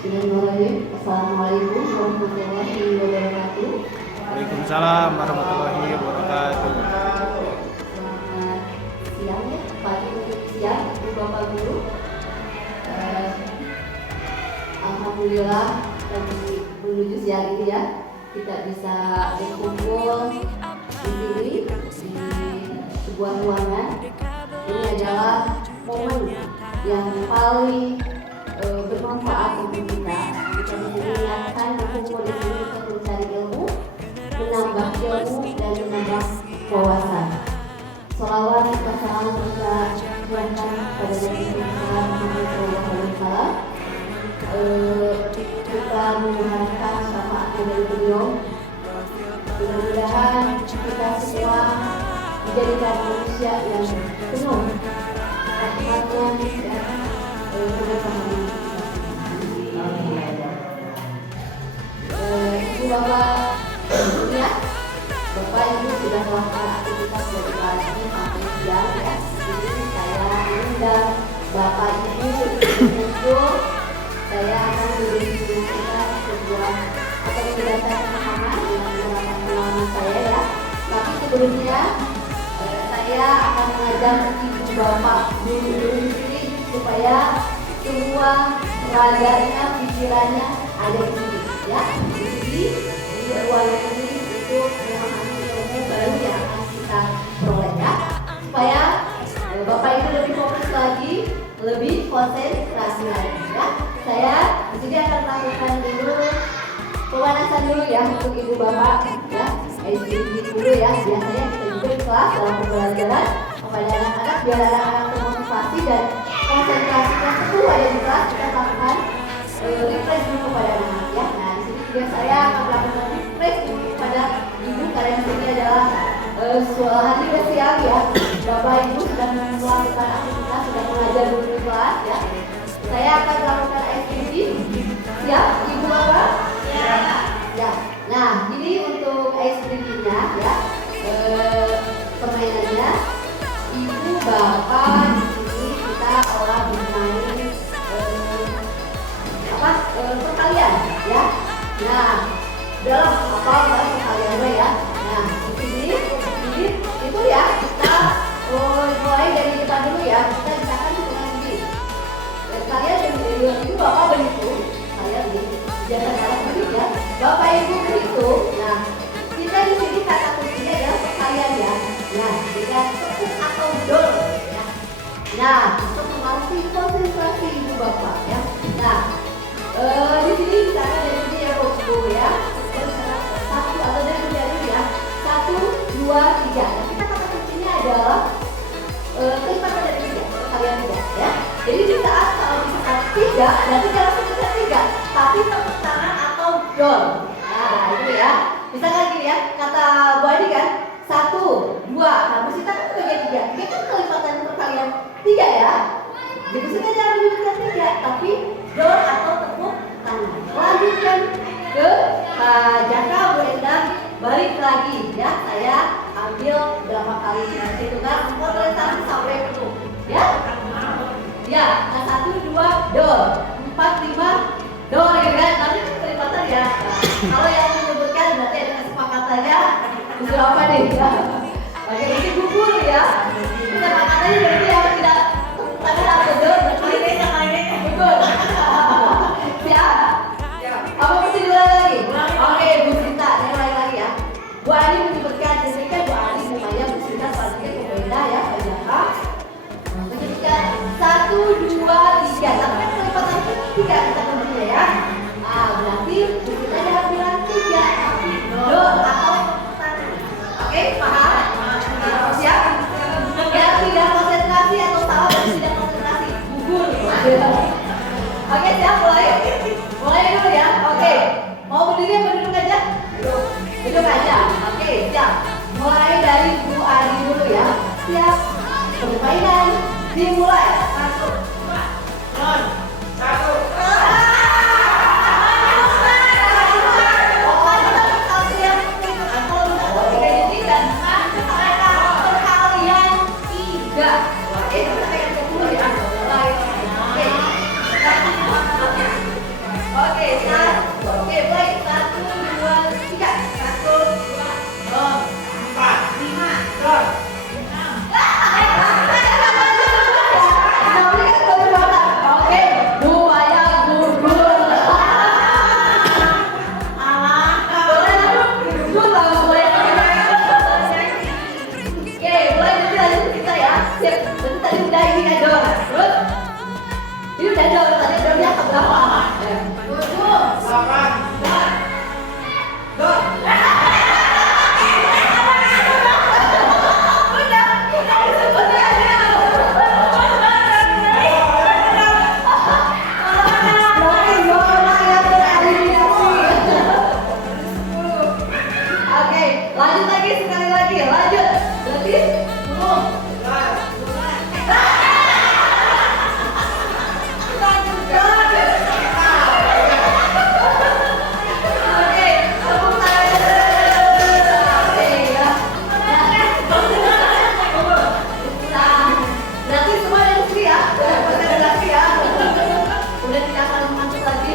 Bismillahirrahmanirrahim. Assalamualaikum warahmatullahi wabarakatuh. Waalaikumsalam warahmatullahi wabarakatuh. Selamat siang ya, pagi siang, Ibu Bapak Guru. Alhamdulillah lagi menuju siang ini ya, kita bisa berkumpul di sini di sebuah ruangan. Ini adalah momen yang paling bermanfaat untuk kita. Kita mengingatkan berkumpul di sini untuk mencari ilmu, menambah ilmu dan menambah wawasan. Sholawat dan salam kita tujuankan pada Nabi Muhammad SAW. Kita memohonkan syafaat dari beliau. Mudah-mudahan kita semua dijadikan manusia yang penuh rahmatnya dan keberkahan. Ibu Bapak ya, Bapak Ibu sudah melakukan aktivitas dari pagi sampai siang ya. Jadi saya undang Bapak Ibu untuk berkumpul. Saya akan memberikan sebuah atau menjelaskan pemahaman dengan beberapa pengalaman saya ya. Tapi sebelumnya saya akan mengajak Ibu Bapak dulu di sini supaya semua raganya, pikirannya ada di sini ya. Di ruangan ini itu memahami ilmu baru yang akan kita peroleh ya. Supaya Bapak Ibu lebih fokus lagi, lebih konsentrasi lagi ya. Saya di sini akan melakukan dulu pemanasan dulu ya untuk Ibu Bapak ya. Sedikit dulu ya. Biasanya kita juga di kelas dalam pembelajaran kepada anak-anak biar anak-anak termotivasi dan konsentrasinya penuh ada di kelas. Kita lakukan refresh dulu kepada anak ya. Nah di sini juga saya akan melakukan refresh dulu kepada Ibu karena di sini adalah hari spesial ya. Bapak Ibu sudah melakukan aktivitas, sudah mengajar dulu di kelas ya. Saya akan melakukan activity. Siap Ibu Bapak? Ya. Ya. Nah ini untuk activity-nya ya. Permainannya Ibu Bapak di sini kita olah bermain perkalian ya. Nah dalam perkaliannya ya. Nah di sini itu ya kita mulai dari depan dulu ya. Kita misalkan dengan begini. Kalian Ibu Bapak berhitung. Kalian jangan salah begitu ya. Bapak Ibu berhitung. Nah kita di sini kata kuncinya adalah perkalian ya. Nah jika tepuk atau dol ya. Nah untuk melatih konsentrasi Ibu Bapak ya. Nah di sini misalkan dari sini ya Bapak ya. Satu atau dari dulu ya. 1, 2, 3. Nah, kita kata kuncinya adalah kelipatan dari 3, perkalian 3 ya. Jadi di saat kalau misalkan 3, berarti jangan sebutkan 3, tapi tepuk tangan atau dol. Nah itu ya. Misalkan gini ya, kata Bu Adi kan 1, 2. Nah Bu Sita kan bagian 3. Ini kan kelipatan perkalian 3 ya. Jadi Bu Sita jangan menyebutkan 3, tapi dol atau tepuk tangan. Lanjutkan ke Pak Jaka, Bu Endang, balik lagi ya. Saya ambil berapa kali hitungan 4 kali sampai penuh ya. Ya, nah 1, 2, dol, 4, 5, dol ya kan. Nanti kelipatan ya. Kalau yang menyebutkan berarti ada kesepakatannya. Usul apa nih ya? Oke, ini gugur ya. Kesepakatannya berarti yang tidak tangan atau dol berarti gugur. Siap? Apa mesti diulang lagi? Oke, Bu Sinta, saya ulangi lagi ya. Bu Adi menyebutkan, kan Bu Adi namanya Bu Sinta, selanjutnya Bu Benda ya, Pak Jaka. Menyebutkan 1, 2, 3. Tapi kan kelipatan 3 kita kemudian ya. Nah, berarti Bu Sinta jangan bilang 3, tapi dol atau tangan. Oke, paham? Siap? Biar tidak konsentrasi atau salah dan tidak konsentrasi, gugur. Oke, siap, mulai? Mulai dulu ya, oke. Mau berdiri apa duduk aja? Duduk aja, oke, siap. Mulai dari Bu Adi dulu ya. Siap, permainan dimulai. 1, 2, 1. Oke, oke, baik. 1, 2, 3. 1, 2, 3, 4, 5, 6. Oke, buaya gundul. Oke, lanjut kita ya. Siap. Tadi udah ini kan dong. Terus ini udah dong. Tadi dornya keberapa? 7, 8, 2. Lanjut lagi, sekali lagi, lanjut. Berarti 10. Oke, tepuk tangan. Oke, ya. Nah, berarti semua ada di sini ya. Berarti ya. Udah tidak akan masuk lagi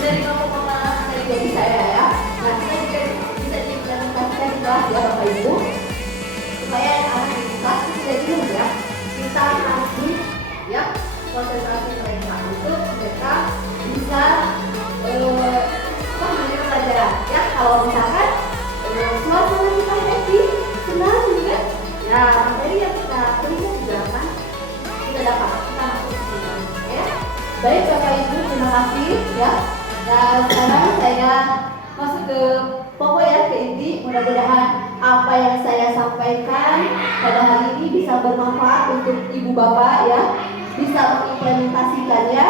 dari pemaparan dari saya ya. Nah, kita juga bisa diimplementasikan di kelas ya Bapak Ibu, supaya anak di kelas itu tidak bingung ya. Kita kasih ya konsentrasi mereka untuk mereka bisa mengambil pelajaran ya. Kalau misalkan suasana kita happy, senang gitu kan, ya materi yang kita berikan juga kan kita dapat, kita masuk ke sini ya. Baik Bapak Ibu, terima kasih ya. Dan sekarang saya masuk ke pokok ya, ke inti. Mudah-mudahan apa yang saya sampaikan pada hari ini bisa bermanfaat untuk ibu bapak ya, bisa mengimplementasikannya.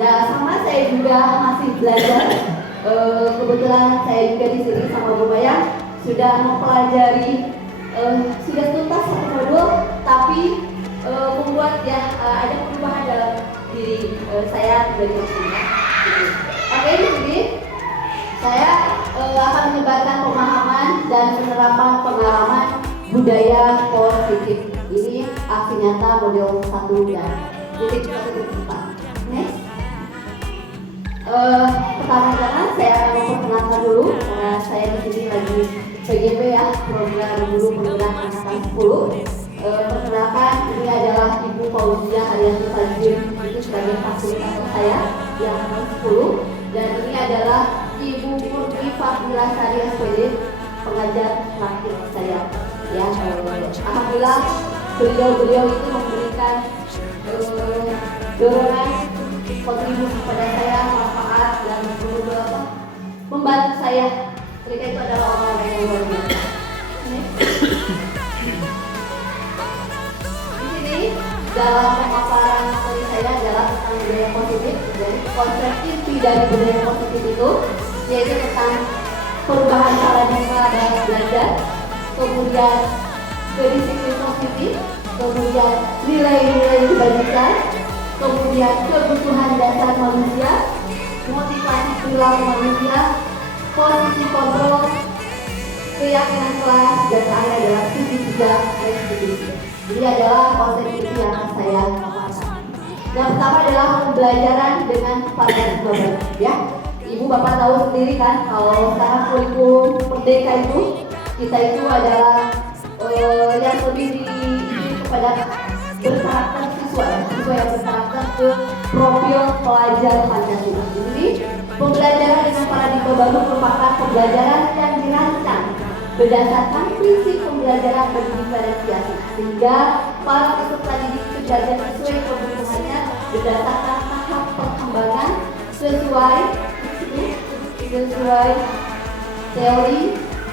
Dan sama saya juga masih belajar. Kebetulan saya juga di sini sama Bu Bayang sudah mempelajari, sudah tuntas satu modul, tapi membuat ya ada perubahan dalam diri saya belajar sini. Gitu. Oke, di sini saya akan menyebarkan pemahaman dan penerapan pengalaman budaya positif. Ini aksi nyata model 1 dan titik 1.4. Next. Pertama-tama saya akan memperkenalkan dulu karena saya di sini lagi PGP ya, program guru penggerak angkatan 10. Perkenalkan, ini adalah Ibu Fauzia Haryanti Fajim, itu sebagai fasilitator saya yang angkatan 10, dan ini adalah Ibu Putri Fahila Sari SPD, pengajar praktik saya. Ya, alhamdulillah beliau itu memberikan dorongan, kontribusi pada saya, manfaat dan beberapa membantu saya. Mereka itu adalah orang yang luar biasa. Di sini dalam pemaparan materi saya adalah tentang budaya positif. Jadi konsep inti dari budaya positif itu yaitu tentang perubahan paradigma dalam belajar, kemudian kedisiplin positif, kemudian nilai-nilai yang dibagikan, kemudian kebutuhan dasar manusia, motivasi perilaku manusia, posisi kontrol, keyakinan kelas, dan terakhir adalah segitiga restitusi. Ini adalah konsep inti yang akan saya paparkan. Yang pertama adalah pembelajaran dengan variasi global. Ya, Ibu Bapak tahu sendiri kan, kalau sekarang kurikulum Merdeka itu kita itu adalah yang lebih dididik kepada berkarakter siswa yang berkarakter ke profil pelajar Pancasila. Jadi pembelajaran dengan paradigma baru merupakan pembelajaran yang dirancang berdasarkan prinsip pembelajaran berdiferensiasi, sehingga para peserta didik belajar sesuai kebutuhannya berdasarkan tahap perkembangan sesuai teori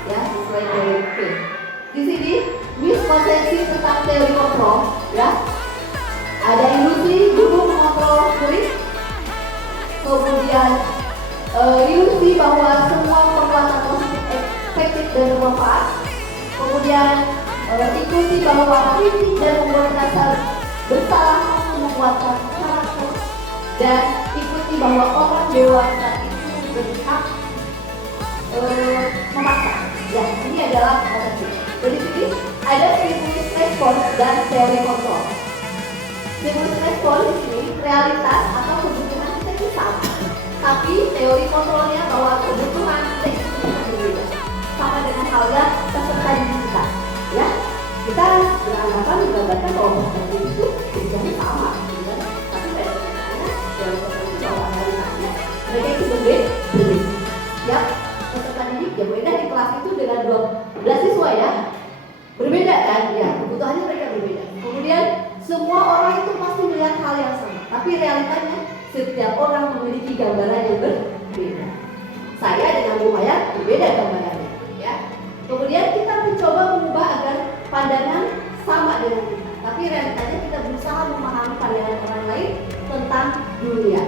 ya, sesuai teori. Di sini miskonsepsi tentang teori kontrol ya. Ada ilusi guru mengontrol murid, kemudian ilusi bahwa semua perbuatan positif efektif dan bermanfaat, kemudian ikuti bahwa kritik dan membuat rasa bersalah menguatkan karakter, dan ikuti bahwa orang dewasa itu berhak memaksa. Ya, ini adalah konsep. Jadi sini ada stimulus respons dan teori kontrol. Stimulus respons ini realitas atau kebutuhan kita itu sama. Tapi teori kontrolnya bahwa kebutuhan kita itu berbeda. Sama dengan halnya peserta didik kita, ya. Kita beranggapan menggambarkan bahwa peserta didik itu kebutuhannya sama, gitu kan? Tapi pada kenyataannya teori kontrol itu bahwa realitanya mereka itu berbeda. Ya, peserta didik yang beda di kelas itu dengan 12 siswa ya. Berbeda kan? Ya, kebutuhannya mereka berbeda. Kemudian semua orang itu pasti melihat hal yang sama, tapi realitanya setiap orang memiliki gambaran yang berbeda. Saya dengan Bu Maya berbeda gambarannya, ya. Kemudian kita mencoba mengubah agar pandangan sama dengan kita, tapi realitanya kita berusaha memahami pandangan orang lain tentang dunia.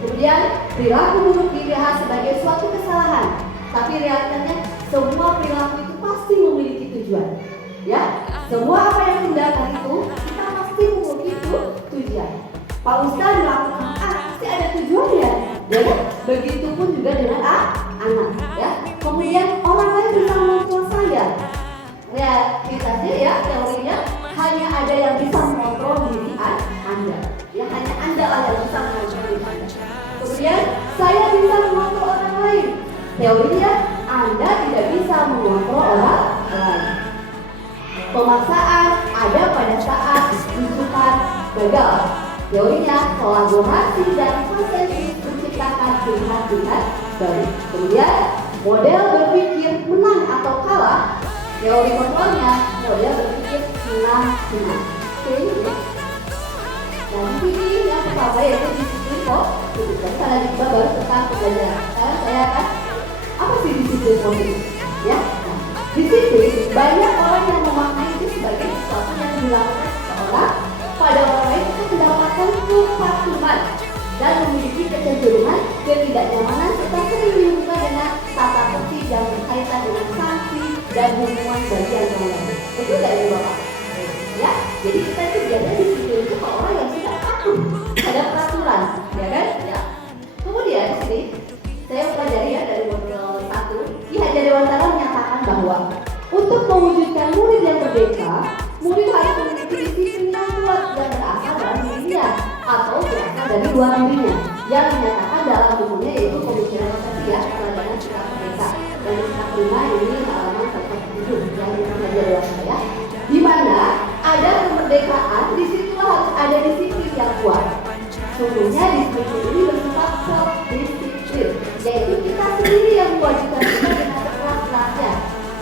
Kemudian perilaku buruk dilihat sebagai suatu kesalahan, tapi realitanya semua perilaku itu pasti memiliki tujuan, ya. Semua apa yang tindakan itu kita pasti memiliki tujuan. Pak Ustadz melakukan A pasti ada tujuannya, ya. Begitupun juga dengan anak, ya. Kemudian orang lain bisa mengontrol saya. Realitasnya ya, teorinya hanya ada yang bisa mengontrol diri Anda, ya. Hanya Anda lah yang bisa mengontrol diri Anda. Kemudian saya bisa mengontrol orang lain. Teorinya Anda tidak bisa mengontrol orang lain. Pemaksaan ada pada saat rujukan gagal. Teorinya kolaborasi dan konsensus menciptakan pilihan-pilihan baru. Kemudian model berpikir menang atau kalah. Teori kontrolnya model berpikir menang-menang. Oke, ya. Nah, di sini yang pertama yaitu disiplin kognitif. Karena kita baru tentang pembelajaran. Sekarang saya akan apa sih disiplin kognitif? Ya, nah, disiplin banyak orang yang memaknai itu sebagai sesuatu yang dilakukan seseorang pada orang lain untuk mendapatkan kepatuhan dan memiliki kecenderungan ketidaknyamanan serta sering dihubungkan dengan tata tertib yang berkaitan dengan sanksi dan hubungan bagi yang lain. Betul nggak ini Bapak? Ya, jadi kita itu biasanya disiplin itu kalau orang yang sudah patuh ada peraturan, ya kan? Ya. Kemudian di sini saya pelajari ya dari modul 1. Ki Hajar Dewantara menyatakan bahwa untuk mewujudkan murid yang merdeka, murid harus memiliki disiplin yang kuat yang berasal dari dirinya atau berasal dari luar dirinya, yang dinyatakan dalam bukunya yaitu Pemikiran Resepsi ya, Pelajaran Sikap Merdeka. Dan sikap 5 ini halaman 107 yang dipelajari oleh saya. Di mana ada kemerdekaan, disitulah harus ada disiplin yang kuat. Sungguhnya disiplin ini bersifat self-disiplin, yaitu kita sendiri yang mewajibkan kita dengan keras-kerasnya.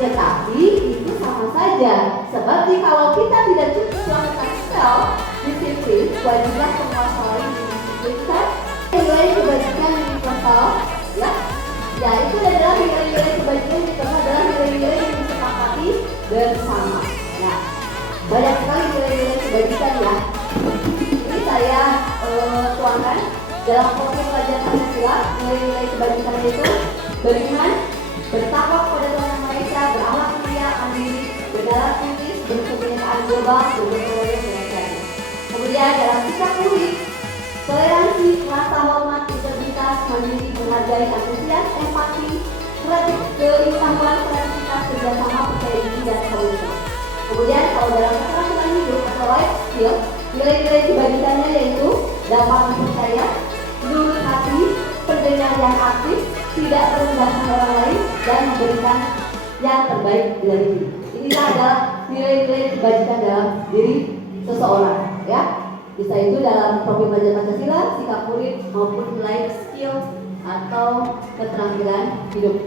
Tetapi itu sama saja, sebab kalau kita tidak cukup melakukan self-disiplin, wajiblah penguasa lain didisiplinkan. Nilai kebajikan universal, ya, itu adalah nilai-nilai kebajikan universal adalah nilai-nilai yang disepakati bersama. Nah, banyak sekali nilai-nilai kebajikan ya. Ini saya tuangkan dalam proses pelajaran Pancasila. Nilai-nilai kebajikan itu beriman, bertakwa kepada Tuhan Yang Maha Esa, berakhlak mulia, mandiri, berdarah putih, berkebinekaan global, bertoleransi dan lain-lain. Kemudian dalam sikap murid, toleransi, rasa hormat, integritas, mandiri, menghargai, antusias, empati, kelincahan, kreativitas, kerjasama, percaya diri dan komunitas. Kemudian kalau dalam keterampilan hidup atau life skill, nilai-nilai kebajikannya yaitu dapat dipercaya, lurus hati, pendengar yang aktif, tidak merendahkan orang lain, dan memberikan yang terbaik dari diri. Inilah adalah nilai-nilai kebajikan dalam diri seseorang, ya. Bisa itu dalam profil pelajaran Pancasila, sikap murid maupun life skill atau keterampilan hidup.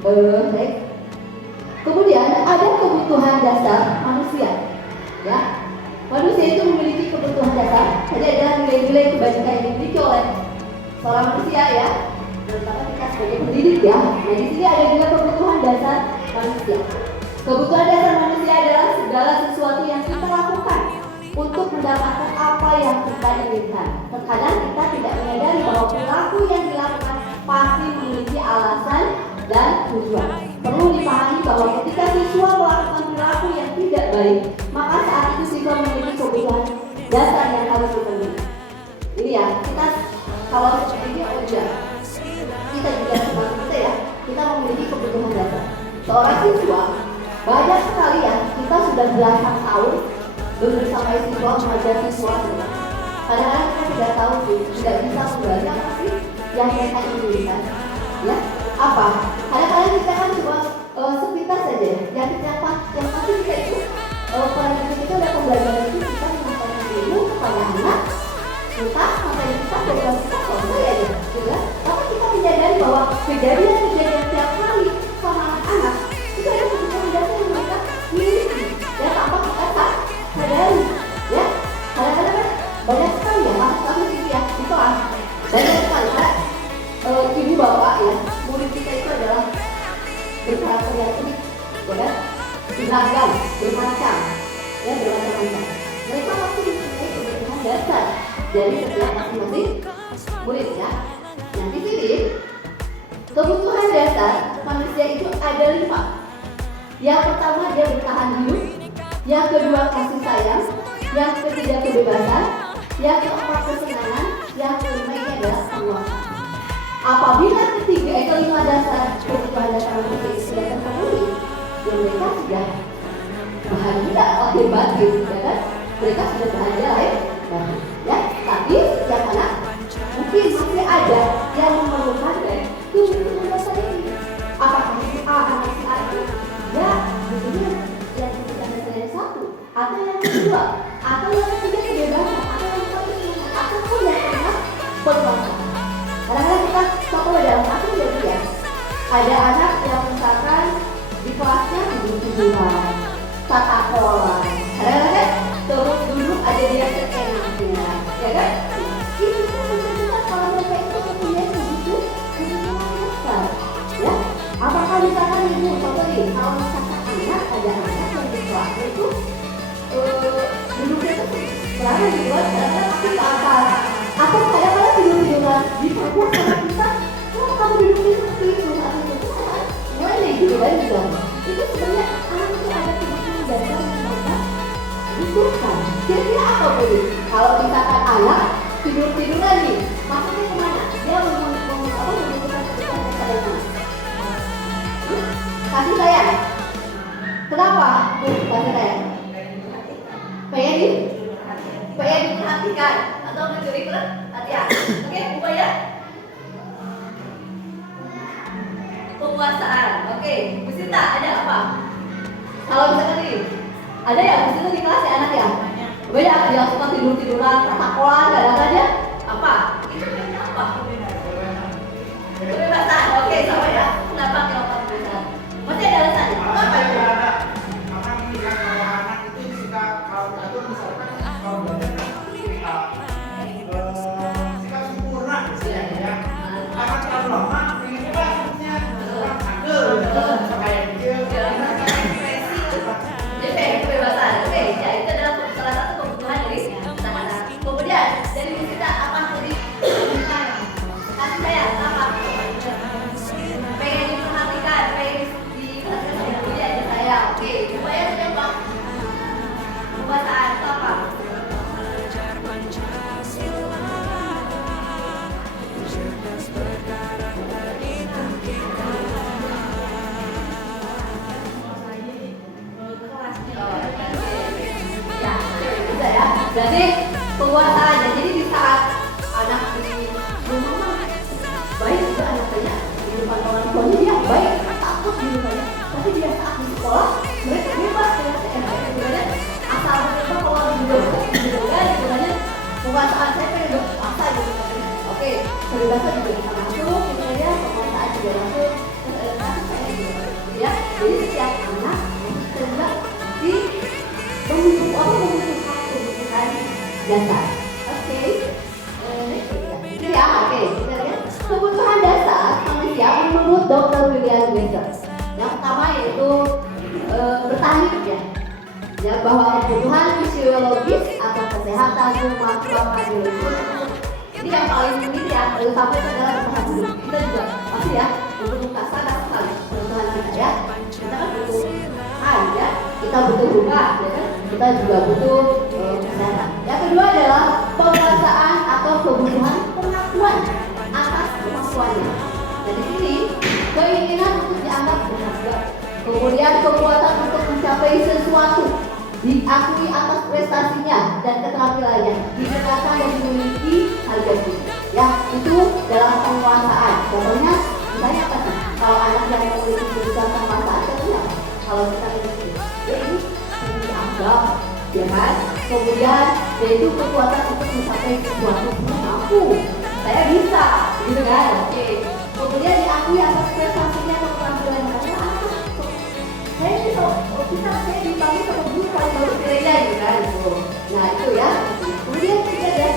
Baik. Kemudian ada kebutuhan dasar manusia, ya. Manusia itu memiliki kebutuhan dasar. Jadi ada nilai-nilai kebajikan yang dimiliki oleh seorang manusia, ya. Terutama kita sebagai pendidik, ya. Nah, di sini ada juga kebutuhan dasar manusia. Kebutuhan dasar manusia adalah segala sesuatu yang kita lakukan untuk mendapatkan apa yang kita inginkan. Terkadang kita tidak menyadari bahwa perilaku yang dilakukan pasti memiliki alasan dan tujuan. Perlu dipahami bahwa ketika siswa melakukan perilaku yang tidak baik, maka saat itu siswa memiliki kebutuhan dasar yang harus dipenuhi. Ini ya, kita kalau seperti ini udah, kita juga sebagai kita ya, kita memiliki kebutuhan dasar. Seorang siswa banyak sekali ya, kita sudah belasan tahun bersama siswa, mengajar siswa. Kadang-kadang kita tidak tahu sih, tidak bisa menggali apa sih yang mereka inginkan? Ya, apa? Kadang-kadang kita kan cuma sepintas saja ya. Yang pasti kita itu peran itu ada pembelajaran itu kita menyampaikan ilmu kepada anak, kita sampai kita program kita selesai aja, juga. Tapi kita menyadari bahwa kejadian-kejadian tiap kali sama anak-anak itu ada kebutuhan dasar yang mereka miliki. Ya, tanpa kita sadari, ya. Kadang-kadang kan banyak sekali ya kasus itu ya, itu banyak sekali kan. Ibu bapak ya, murid kita itu adalah berkarakter yang unik, ya kan? Beragam, bermacam, ya bermacam-macam. Mereka pasti mempunyai kebutuhan dasar dari setiap masing-masing murid ya. Nah di sini kebutuhan dasar manusia itu ada 5. Yang pertama dia bertahan hidup, yang kedua kasih sayang, yang ketiga kebebasan, yang keempat kesenangan, yang kelima ini adalah penguasaan. Apabila kelima dasar kebutuhan dasar manusia sudah terpenuhi, ya mereka sudah bahagia lahir batin, ya kan? Mereka sudah bahagia lahir batin, ya. Tapi setiap anak mungkin masih ada yang memerlukan kebutuhan dasar ini. Apakah si A atau si A itu? Ya, tentunya yang kebutuhan dasar yang satu, atau yang kedua, atau yang ketiga kebebasan, atau yang keempat, ataupun yang kelima penguasaan. Kadang-kadang kita contoh dalam satu ya, ada anak yang misalkan di kelasnya tidur-tiduran, tata pola, kadang-kadang terus duduk aja dia seenaknya, ya kan? Itu kan menunjukkan kalau mereka itu mempunyai kebutuhan dasar, ya. Apakah misalkan ibu contoh nih, kalau misalkan ada anak yang di kelasnya itu duduknya tuh selalu di luar, kadang-kadang aku ke atas. Atau kadang-kadang tidur-tiduran di perempuan sama kita, oh kamu duduknya seperti itu, mulai nih gitu kan gitu. Itu sebenarnya anak itu ada kebutuhan dasar yang mereka butuhkan. Kira-kira apa Bu? Kalau misalkan anak tidur-tiduran nih, maksudnya kemana? Dia membutuhkan kebutuhan dasar yang mana? Kasih sayang. Kenapa? Kasih sayang. Pengen diperhatikan atau mencuri perhatian. Oke, buka ya. Penguasaan. Oke, Bu Sinta ada apa? Kalau misalkan nih, ada ya Bu Sinta di kelas ya anak ya? Beda, dia suka tidur-tiduran, ketakuan, kadang-kadang apa? Itu namanya apa? Kebebasan. Oke, sama ya. Kenapa kita kebebasan? Masih ada alasannya. Kenapa itu? Karena melihat bahwa anak itu suka kalau atur misalkan kalau belajar sikap sempurna misalnya ya. Karena terlalu lama pengennya maksudnya kurang adil kayak dia jadi kebebasan. Oke, ya itu adalah salah satu kebutuhan dari anak-anak. Kemudian dari kita apa tadi? Kasih sayang apa? Pengen diperhatikan, pengen diperhatikan sama dia aja sayang. Oke, supaya siapa? Penguasaan itu apa? Jadi penguasaan, jadi di saat anak di rumah baik juga anaknya di depan orang tuanya dia baik, takut di rumahnya, tapi dia saat di sekolah mereka bebas dengan seenaknya, asal mereka kalau di rumah gitu penguasaan saya pengen berkuasa gitu. Oke, kebebasan juga bisa masuk, kemudian penguasaan juga masuk, ya. Jadi setiap anak sedang di membutuhkan dasar. Oke. Ya, oke. Kebutuhan dasar manusia menurut Dr. William Glasser. Yang pertama yaitu bertahan hidup ya. Ya, bahwa kebutuhan fisiologis atau kesehatan kemampuan biologis ini yang paling ini ya, terutama itu adalah bertahan hidup. Kita juga pasti ya untuk kasar sekali kebutuhan kita ya. Kita kan butuh air ya, kita butuh rumah ya kan, kita juga butuh kesehatan. Yang kedua adalah penguasaan atau kebutuhan pengakuan atas kemampuannya. Dan di sini keinginan untuk dianggap berharga, kemudian kekuatan untuk mencapai sesuatu, diakui atas prestasinya dan keterampilannya, didengarkan dan dimiliki harga diri. Ya, itu dalam penguasaan contohnya misalnya apa sih? Kalau anak yang memiliki kebijakan manfaat ya, kalau kita ini, ya ini dianggap, ya kan? Kemudian yaitu kekuatan untuk mencapai sesuatu mampu. Saya bisa, gitu kan? Oke. Kemudian diakui atas prestasinya atau keterampilan makanya saya bisa, saya dipanggil sama guru paling bagus gereja gitu kan? Nah itu ya. Kemudian ketiga adalah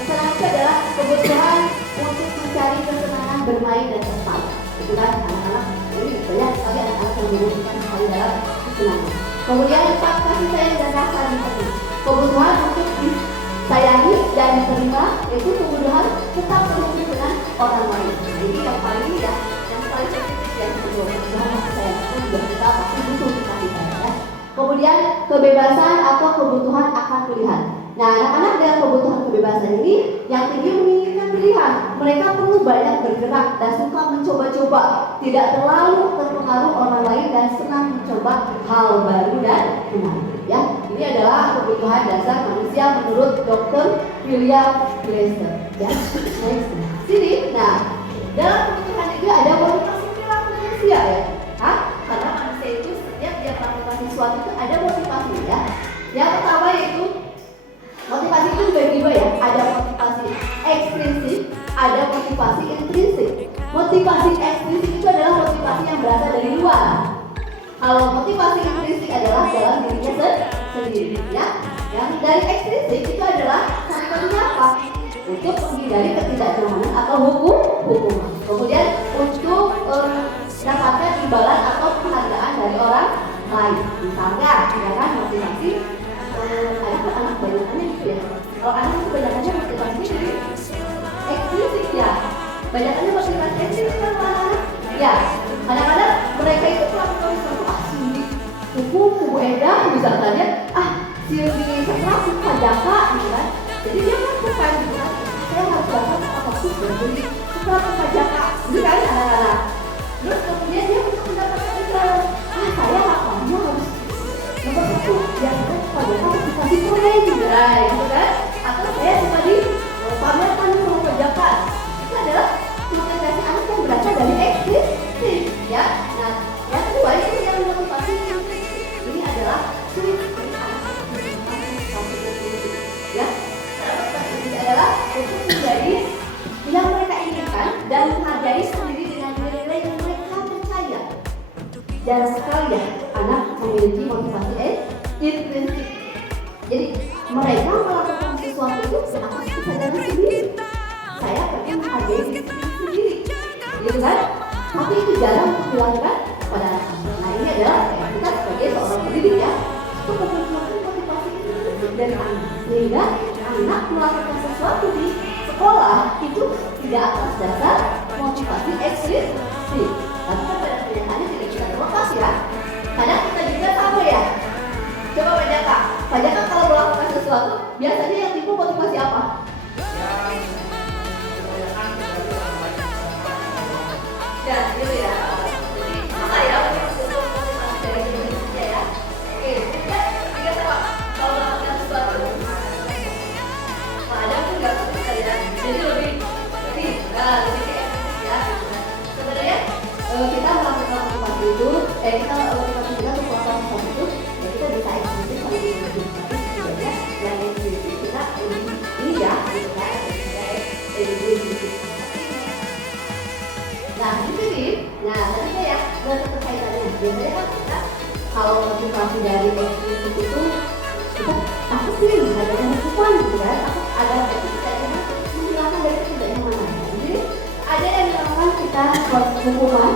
kesenangan itu adalah kebutuhan untuk mencari kesenangan bermain dan tepat. Itu kan anak-anak ini banyak sekali anak-anak yang membutuhkan sekali dalam kesenangan. Kemudian empat, kasih sayang dan rasa diterima. Kebutuhan untuk disayangi dan diterima yaitu kebutuhan tetap terhubung dengan orang lain. Jadi yang paling ini ya, yang paling sensitif ya, kebutuhan kasih sayang itu juga kita pasti butuh kasih sayang ya. Kemudian kebebasan atau kebutuhan akan pilihan. Nah, anak-anak dengan kebutuhan kebebasan ini yang tinggi menginginkan pilihan. Mereka perlu banyak bergerak dan suka mencoba-coba, tidak terlalu terpengaruh orang lain dan senang mencoba hal baru dan menarik. Ya, ini adalah kebutuhan dasar manusia menurut Dr. William Glasser. Ya, next. Sini, nah, dalam kebutuhan itu ada motivasi perilaku manusia ya. Hah? Karena manusia itu setiap dia melakukan sesuatu itu ada motivasi ya. Yang pertama yaitu motivasi itu dibagi dua ya, ada motivasi ekstrinsik, ada motivasi intrinsik. Motivasi ekstrinsik itu adalah motivasi yang berasal dari luar. Kalau motivasi intrinsik adalah dalam dirinya sendiri ya. Yang dari ekstrinsik itu adalah contohnya apa? Untuk menghindari ketidaknyamanan atau hukuman. Kemudian untuk mendapatkan imbalan atau penghargaan dari orang lain. Misalnya, ya kan motivasi ada kan anak banyakannya gitu ya. Kalau anak itu banyakannya motivasi dari ekstrinsik ya. Banyakannya motivasi ekstrinsik kan anak-anak. Ya, kadang-kadang mereka itu melakukan sesuatu asli. Kubu Eda misalnya, Silvi setelah suka jaka gitu kan. Jadi dia melakukan gitu kan. Saya harus dapat apapun dari setelah suka jaka. Gitu kan anak-anak. Terus kemudian dia untuk mendapatkan imbalan. Saya lakukannya harus nomor satu, yang pada motivasi tunai juga, gitu kan? Atau saya tadi pamerkan sama pajakan. Itu adalah motivasi anak yang berasal dari ekstrinsik, ya. Nah, yang kedua ini yang motivasi ini adalah sulit ya. Ini adalah untuk menjadi yang mereka inginkan dan menghargai sendiri dengan nilai-nilai yang mereka percaya. Jarang sekali ya anak memiliki motivasi intrinsik. Jadi mereka melakukan sesuatu itu atas kesadaran sendiri. Saya pengen menghargai diri sendiri, gitu kan? Tapi itu jarang untuk dilakukan pada anak-anak. Nah ini adalah kita sebagai seorang pendidik ya, untuk memperkuatkan motivasi intrinsik dari anak, sehingga anak melakukan sesuatu di sekolah itu tidak atas dasar motivasi ekstrinsik. Tapi pada kenyataannya tidak bisa terlepas ya. Kadang kita juga sama ya. Coba Pak Jaka kalau melakukan sesuatu biasanya yang timbul motivasi apa? Ya, gitu ya. Jadi sama ya untuk motivasi dari dirinya ya. Oke, juga sama kalau melakukan sesuatu. Ada pun nggak bisa ya. Jadi lebih kayak ya. Sebenarnya kita melakukan motivasi itu, kita motivasi kita untuk melakukan sesuatu itu, ya kita bisa eksplisit pada diri sendiri. Tapi sebenarnya yang eksplisit kita ini ya, gitu kan? Nah di sini, tadi ya ada keterkaitannya. Biasanya kan kita kalau motivasi dari eksplisit itu kita aku sih ada yang hukuman gitu kan? Aku ada yang menghilangkan dari ketidaknyamanan. Jadi ada yang dinamakan kita hukuman,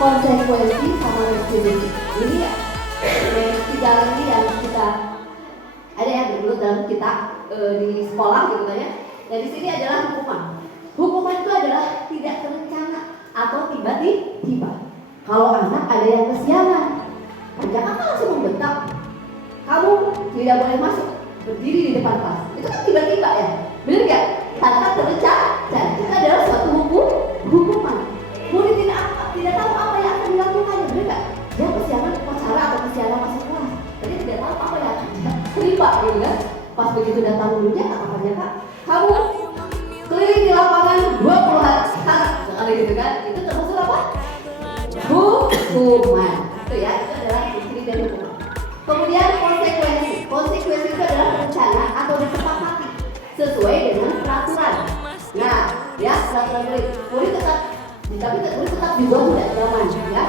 konsekuensi sama retribusi. Ini tiga ini yang kita ada yang dulu dalam kita di sekolah gitu kan ya. Dan di sini adalah hukuman. Hukuman itu adalah tidak terencana atau tiba-tiba. Kalau anak ada yang kesiangan, jangan langsung membentak. Kamu tidak boleh masuk, berdiri di depan kelas. Itu kan tiba-tiba ya, benar nggak? Tanpa terencana. Itu adalah suatu hukuman. Murid tidak tahu apa yang akan dilakukan, benar nggak? Dia kesiangan upacara atau kesiangan masuk kelas. Jadi tidak tahu apa yang akan dia terima, gitu kan? Pas begitu datang gurunya, katanya Kak, kamu keliling di lapangan 20 hari. misalnya gitu kan, itu termasuk apa? Hukuman. Itu ya, itu adalah ciri dari hukuman. Kemudian konsekuensi. Konsekuensi itu adalah rencana atau disepakati sesuai dengan peraturan. Nah, ya peraturan murid tetap, tapi murid tetap juga tidak zaman, ya.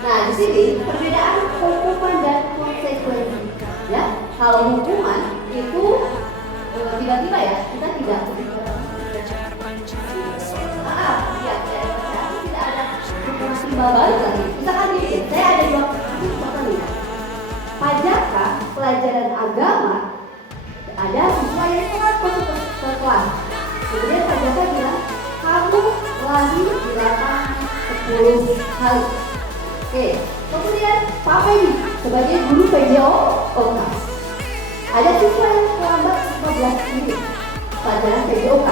Nah, di sini perbedaan hukuman dan konsekuensi. Ya, kalau hukuman itu tiba-tiba ya kita tidak tidak ada hukuman timbal balik lagi. Misalkan gini, saya ada dua contoh nih. Pajaka pelajaran agama ada siswa yang telat masuk ke kelas. Kemudian pajaka bilang kamu lari di lapangan 10 kali. Oke, kemudian Pak Fedi sebagai guru PJO ada siswa yang terlambat 15 menit pelajaran PJOK.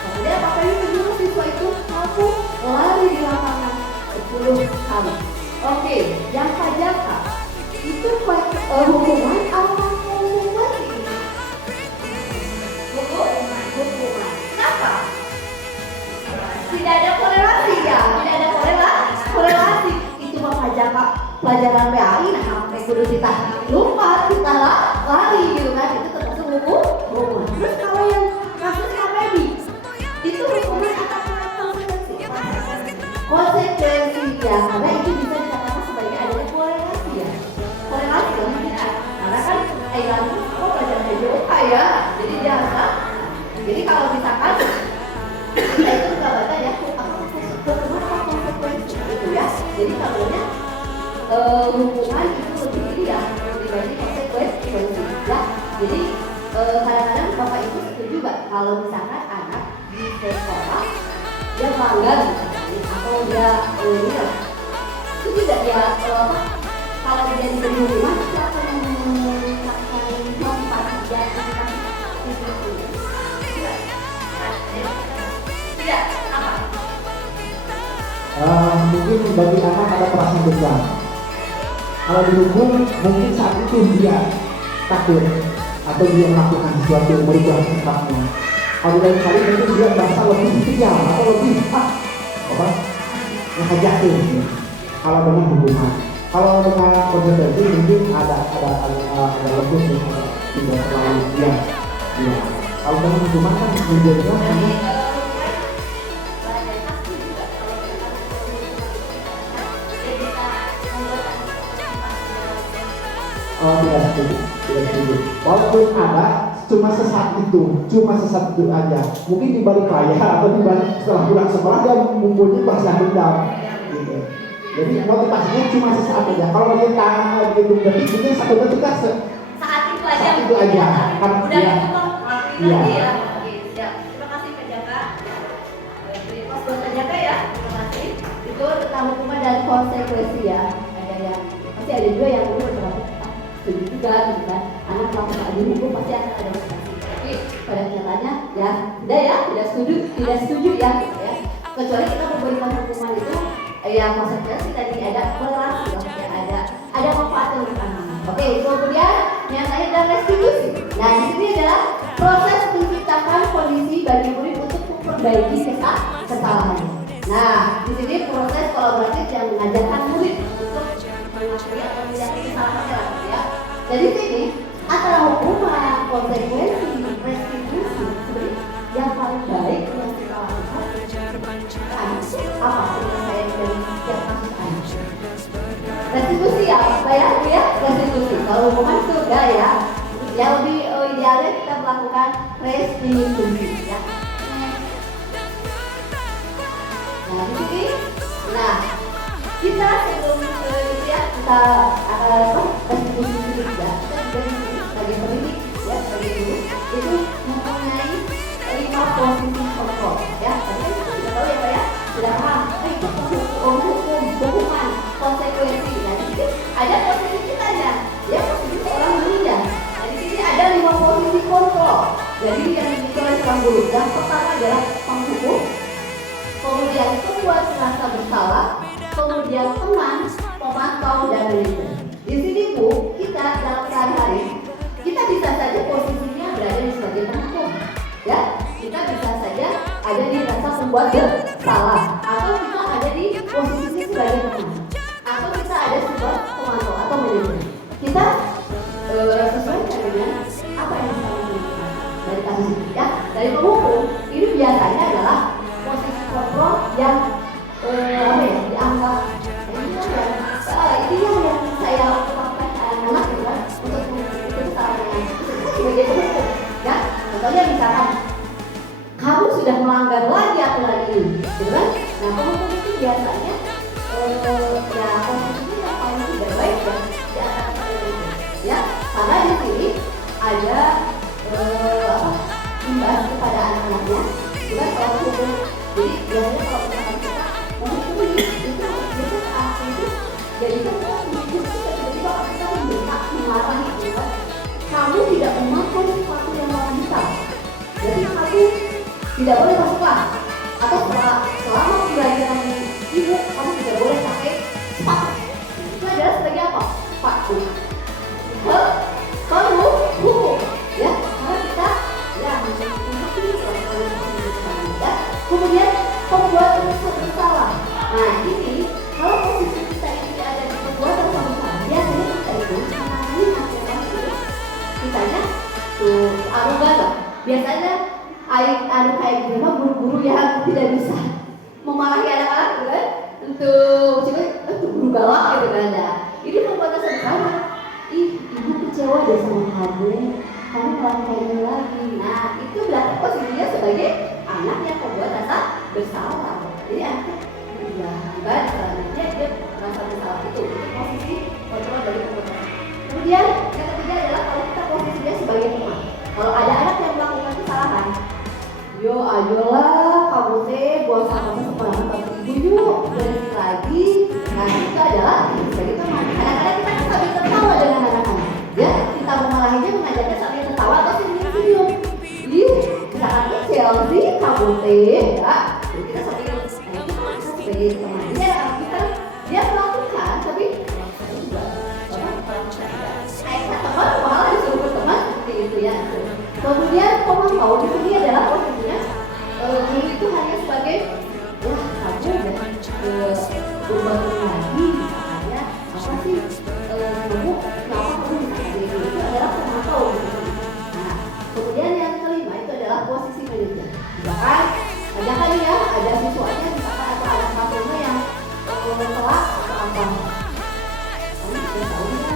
Kemudian Pak Fedi menyuruh siswa itu kamu lari di lapangan 10 kali. Oke, yang pajaka itu hukuman apa konsekuensi? Hukuman. Kenapa? Tidak ada korelasi ya, tidak ada korelasi. Itu mah pajaka pelajaran PAI, nah sampai guru kita lupa, kita lari gitu kan, itu termasuk hukuman. Terus kalau yang kasus KPB, itu hukuman atas konsekuensi. Konsekuensi ya, karena itu bisa dikatakan sebagai adanya korelasi ya. Korelasi dong kita, karena kan lalu pelajaran PJOK ya, jadi biasa. Jadi kalau misalkan kita itu nggak baca ya, hukuman apa konsekuensi itu ya. Jadi kalaunya hukuman itu lebih ini ya, dibanding konsekuensi ya. Jadi kadang-kadang bapak ibu setuju nggak kalau misalkan anak di sekolah dia bangga misalnya, atau dia ini ya, itu tidak ya kalau dia diberi hukuman itu akan memperhatikan tidak apa? Mungkin bagi anak ada perasaan beban. Kalau dihukum mungkin saat itu dia takut atau dia melakukan sesuatu yang merubah sikapnya. Kalau lain kali mungkin dia merasa lebih kejam atau lebih ngehajakin. Kalau dengan hukuman, kalau dengan konsekuensi mungkin ada lebih tidak terlalu diam. Ya. Kalau dengan hukuman kan menjadikan hanya tidak setuju. Walaupun ada, cuma sesaat itu aja. Mungkin di balik raya atau di balik setelah pulang sekolah dia mempunyai perasaan dendam. Gitu. Jadi motivasinya cuma sesaat aja. Kalau dia tahan gitu, berarti mungkin satu detik saat itu aja. Kan udah ya. Iya. Oke, siap. Terima kasih Pak Jaka. Pas buat Pak Jaka ya. Terima kasih. Itu tentang hukuman dan konsekuensi ya. Ada yang pasti ada juga yang berpendapat setuju juga gitu kan. Anak melakukan hukum pasti akan ada motivasi. Tapi pada kenyataannya ya tidak setuju ya. Kecuali kita memberikan hukuman itu yang konsekuensi tadi ada korelasi ya, ada manfaat untuk anak. Oke, kemudian yang tadi adalah restitusi. Nah, di sini adalah proses menciptakan kondisi bagi murid untuk memperbaiki kesalahannya. Nah, di sini proses kolaboratif yang mengajarkan murid untuk mengakui atau meyakini kesalahannya ya. Jadi sini antara hukuman, konsekuensi, restitusi, sebenarnya yang paling baik yang kita lakukan apa sih saya dari setiap kasus anak? Restitusi ya, restitusi. Kalau hukuman itu enggak ya. Yang lebih idealnya kita melakukan restitusi ya. Nah, di sini, kita sebelum kita restitusi dulu ya. Kita juga di sini sebagai pendidik ya, sebagai guru itu mempunyai 5 posisi kontrol ya. Tadi kita sudah tahu ya Pak ya, sudah paham. Itu hukuman, konsekuensi. Nah, di sini ada posisi kitanya, ya posisi seorang gurunya. Nah, di sini ada 5 posisi kontrol. Jadi yang dimiliki oleh seorang guru. Yang pertama adalah penghukum, kemudian pembuat merasa bersalah, kemudian teman, pemantau, dan manajer. Di sini Bu, kita dalam sehari-hari kita bisa saja posisinya berada di sebagai penghukum, ya. Kita bisa saja ada di rasa pembuat bersalah atau dari penghukum ini biasanya adalah posisi kontrol yang dianggap ini yang saya lakukan anak gitu kan untuk itu salahnya sebagai penghukum ya. Contohnya misalkan kamu sudah melanggar lagi aturan ini, gitu kan? Nah penghukum itu biasanya ya posisinya yang paling tidak baik ya di antara itu ya, karena di sini ada imbas kepada anak-anaknya juga kalau hukum. Jadi biasanya kalau misalkan kita menghukumi itu biasanya saat itu jadi kita tiba-tiba kita membentak memarahi gitu kan, kamu tidak memakai sepatu yang warna hitam, jadi kamu tidak boleh masuk kelas, atau selama pembelajaran ibu kamu tidak boleh pakai sepatu. Itu adalah sebagai apa? Sepatu hukum ya, karena kita ya menghukumi ya. Kemudian pembuat bersalah. Nah ini kalau posisi kita ini ada di pembuat bersalah, biasanya kita itu menangani aspirasi kitanya tuh arogan lah. Biasanya kayak gitu mah guru-guru yang tidak bisa memarahi anak-anak gitu kan, untuk guru galak gitu kan. Nah, ini pembuat bersalah. Ibu kecewa deh sama kamu melakukan ini lagi. Nah itu berarti posisinya sebagai anak yang membuat rasa bersalah. Jadi anaknya ya kan, selanjutnya dia merasa bersalah itu posisi kontrol dari pembuat. Kemudian yang ketiga adalah kalau kita posisinya sebagai teman. Kalau ada anak yang melakukan kesalahan, yo ayolah kamu buat sama sekolah tapi ibu yuk berhenti lagi. Nah itu adalah sebagai teman. Kadang-kadang kita sambil tertawa dengan anak-anak ya, kita memarahinya mengajarnya sambil tertawa atau senyum-senyum. Misalkan Chelsea kamu ya, kita sambil sebagai teman ya, kita dia melakukan tapi teman malah disuruh berteman seperti itu ya. Kemudian pemantau di sini adalah posisinya guru itu hanya sebagai ya kamu berubah lagi misalnya apa sih kamu kenapa kamu bisa itu adalah pemantau. Nah kemudian yang kelima itu adalah posisi manajer. Misalkan ya ada siswanya misalkan atau ada pasien yang telat atau apa, kamu sudah tahu ya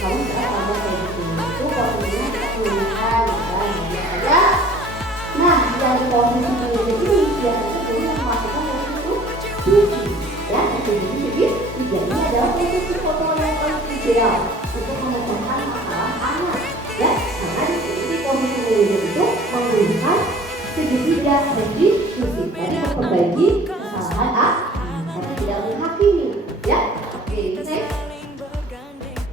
kamu tidak sama kayak gitu, itu posisinya kita pulihkan ya. Nah yang di posisi manajer ini biasanya dulu memasukkan posisi itu suci ya, jadi tujuannya adalah posisi foto yang paling ideal untuk memecahkan masalah anak ya, karena di sini posisi manajer itu memberikan segitiga restitusi, jadi memperbaiki kesalahan tapi tidak menghakimi ya. Oke, next.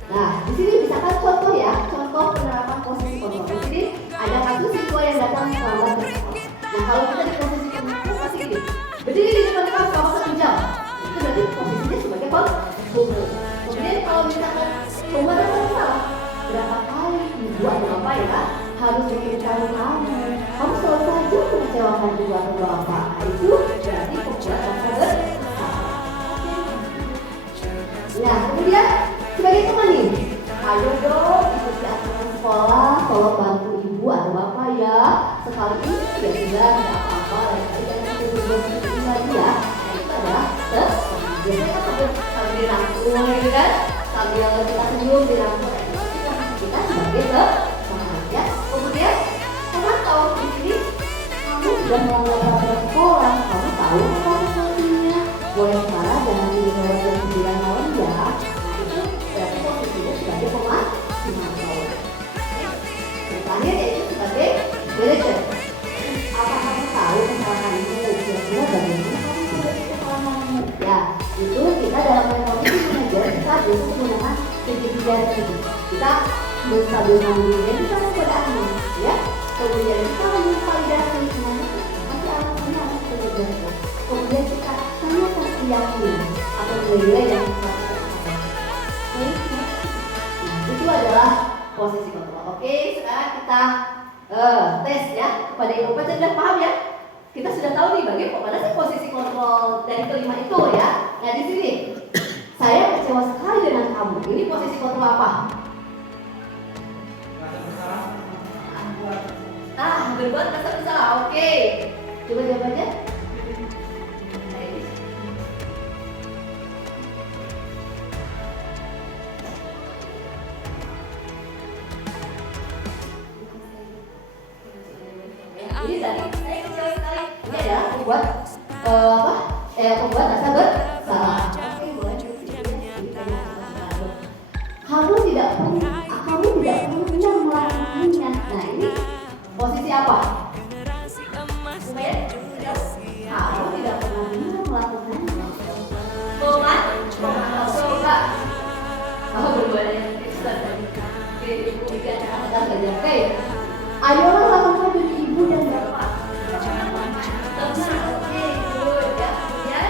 Nah, di sini misalkan contoh ya, contoh penerapan posisi kontrol. Di sini ada kasus siswa yang datang terlambat ke sekolah. Nah, kalau kita di posisi kontrol pasti gini, berdiri di depan kelas selama 1 jam, itu berarti posisinya sebagai penghukum. Kemudian kalau misalkan pembuat salah, berapa kali ibu atau bapak ya harus memberitahu kamu selalu saja mengecewakan ibu atau bapak. Nah, itu berarti pembuat salah. Nah, kemudian sebagai teman nih, ayo dong ikuti aturan sekolah, tolong bantu ibu atau bapak ya. Sekali ini ya sudah, tidak apa-apa, lain-lain jangan berbuat lagi ya. Nah itu adalah biasanya kan sambil dirangkul gitu kan, sambil kita senyum dirangkul, kita sebagai teman ya. Kemudian teman tahu di sini kamu sudah melanggar peraturan sekolah, kamu tahu apa sanksinya, boleh marah jangan dibawa jam 9 malam ya. Berarti posisinya sebagai pemantau. Yang terakhir yaitu sebagai manajer. Apa kamu tahu kesalahanmu? Kira-kira bagaimana kamu sebagai kesalahanmu? Ya, itu kita dalam metode manajer kita bisa menggunakan segitiga tadi. Kita menstabilkan dirinya kita kepada anak, ya. Kemudian kita memvalidasi semuanya. Nanti alasannya apa segitiga. Kemudian kita tanyakan keyakinan atau nilai yang kita itu adalah posisi kontrol. Oke, sekarang kita tes ya kepada ibu bapak. Sudah paham ya? Kita sudah tahu nih bagaimana sih posisi kontrol dari kelima itu ya. Nah di sini saya kecewa sekali dengan kamu. Ini posisi kontrol apa? Berbuat rasa bersalah. Oke. Coba jawabannya. Ini tadi saya kecewa sekali. Ini adalah membuat membuat rasa bersalah. Oke, boleh. Kamu tidak pernah melakukannya. Nah, ini posisi apa? Kamu tidak pernah melakukannya. Coba. Kamu berbuat yang besar. Oke. Ayolah lakukan demi ibu dan bapak. Oke, good ya. Kemudian,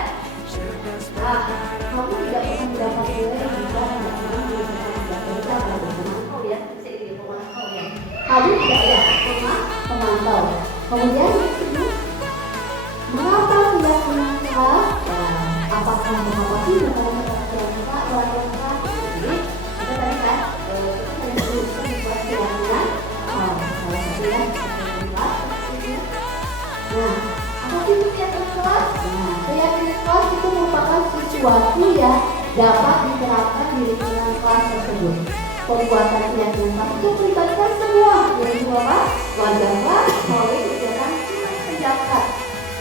kamu tidak pernah mendapat nilai jika tidak pernah melakukan pemantau ya. Kamu tidak ya pemantau. Kemudian mengapa tidak menangkap? Apakah mengapa tidak melakukan? Jadi kita tadi kan membuat keyakinan. Nah, apa sih itu keyakinan kelas? Nah, keyakinan kelas itu merupakan sesuatu yang dapat diterapkan di lingkungan kelas tersebut. Pembuatan keyakinan kelas itu melibatkan semua, yaitu apa? Warga kelas, melalui kegiatan pendapat.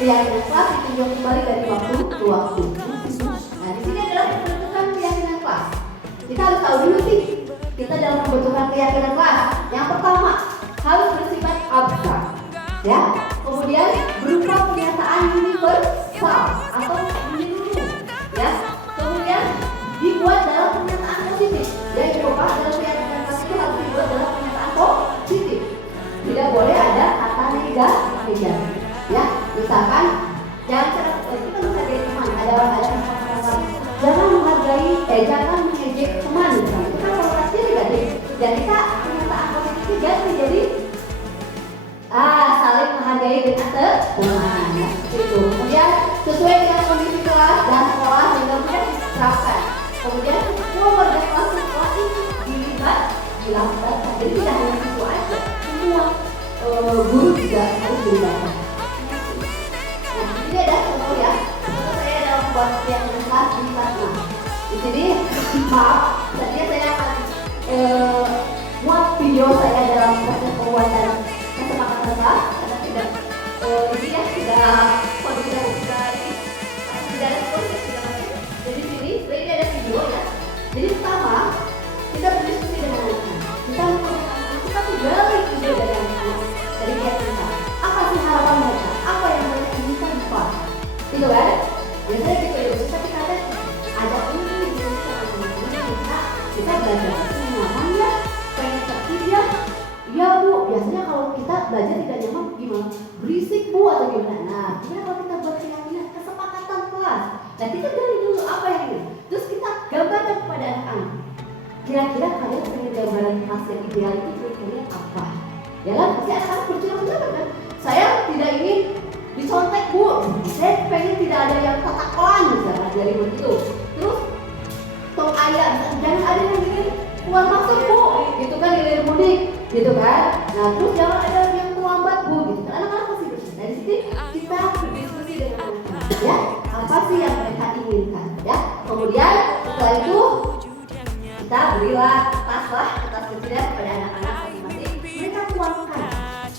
Keyakinan kelas ditinjau kembali dari waktu ke waktu. Nah, di sini adalah pembentukan keyakinan kelas. Kita harus tahu dulu sih, kita dalam pembentukan keyakinan kelas. Yang pertama, harus bersifat abstrak, ya. Kemudian berupa pernyataan universal atau menyeluruh, ya. Kemudian dibuat dalam pernyataan positif, yaitu dalam keyakinan kelas itu harus dibuat dalam pernyataan positif. Tidak boleh ada kata negatif, ya. Misalkan jangan kita menghargai teman, ada kata-kata jangan mengejek teman, misalnya. Itu kan konotasinya negatif. Dan kita pernyataan positif ganti jadi saling menghargai dengan teman, ya, itu. Kemudian sesuai dengan kondisi kelas dan sekolah yang kemudian diterapkan. Kemudian semua warga kelas sekolah itu dilakukan. Jadi tidak hanya siswa aja, semua guru juga harus dilibatkan. Nah, ini ada contoh ya. Contoh saya dalam membuat keyakinan kelas di kelas 6. Di sini maaf, tadinya saya akan muat video saya dalam proses pembuatan kesepakatan kelas karena tidak ini ya tidak ada proses tidak masuk. Jadi sini sebenarnya ada video ya. Jadi pertama kita berdiskusi dengan anak-anak. Kita menggunakan kita gali ide dari anak-anak dari keyakinan. Apa sih harapan mereka? Apa yang mereka inginkan di kelas? Gitu kan? Biasanya gitu ya. Tapi kadang ajak ini kita belajar nyaman ya, pengen tertib ya. Iya bu, biasanya kalau kita belajar tidak nyaman gimana? Berisik bu atau gimana? Nah, gimana kalau kita buat keyakinan kesepakatan kelas? Nah kita gali dulu apa yang ini, terus kita gambarkan kepada anak-anak. Kira-kira kalian pengen gambaran kelas yang ideal itu kira-kira apa? Ya kan? Pasti anak-anak bercurah-curah kan? Saya tidak ingin dicontek bu, saya pengen tidak ada yang tatakan misalnya dari begitu. Terus tong ayam, jangan ada yang ingin keluar masuk bu, gitu kan, hilir mudik, gitu kan. Nah terus jangan ada yang terlambat bu, gitu kan. Anak-anak masih bersih. Dari situ kita berdiskusi dengan anak-anak, ya. Apa sih yang mereka inginkan, ya. Kemudian setelah itu kita berilah kertas kecilnya kepada anak-anak masing-masing. Mereka tuangkan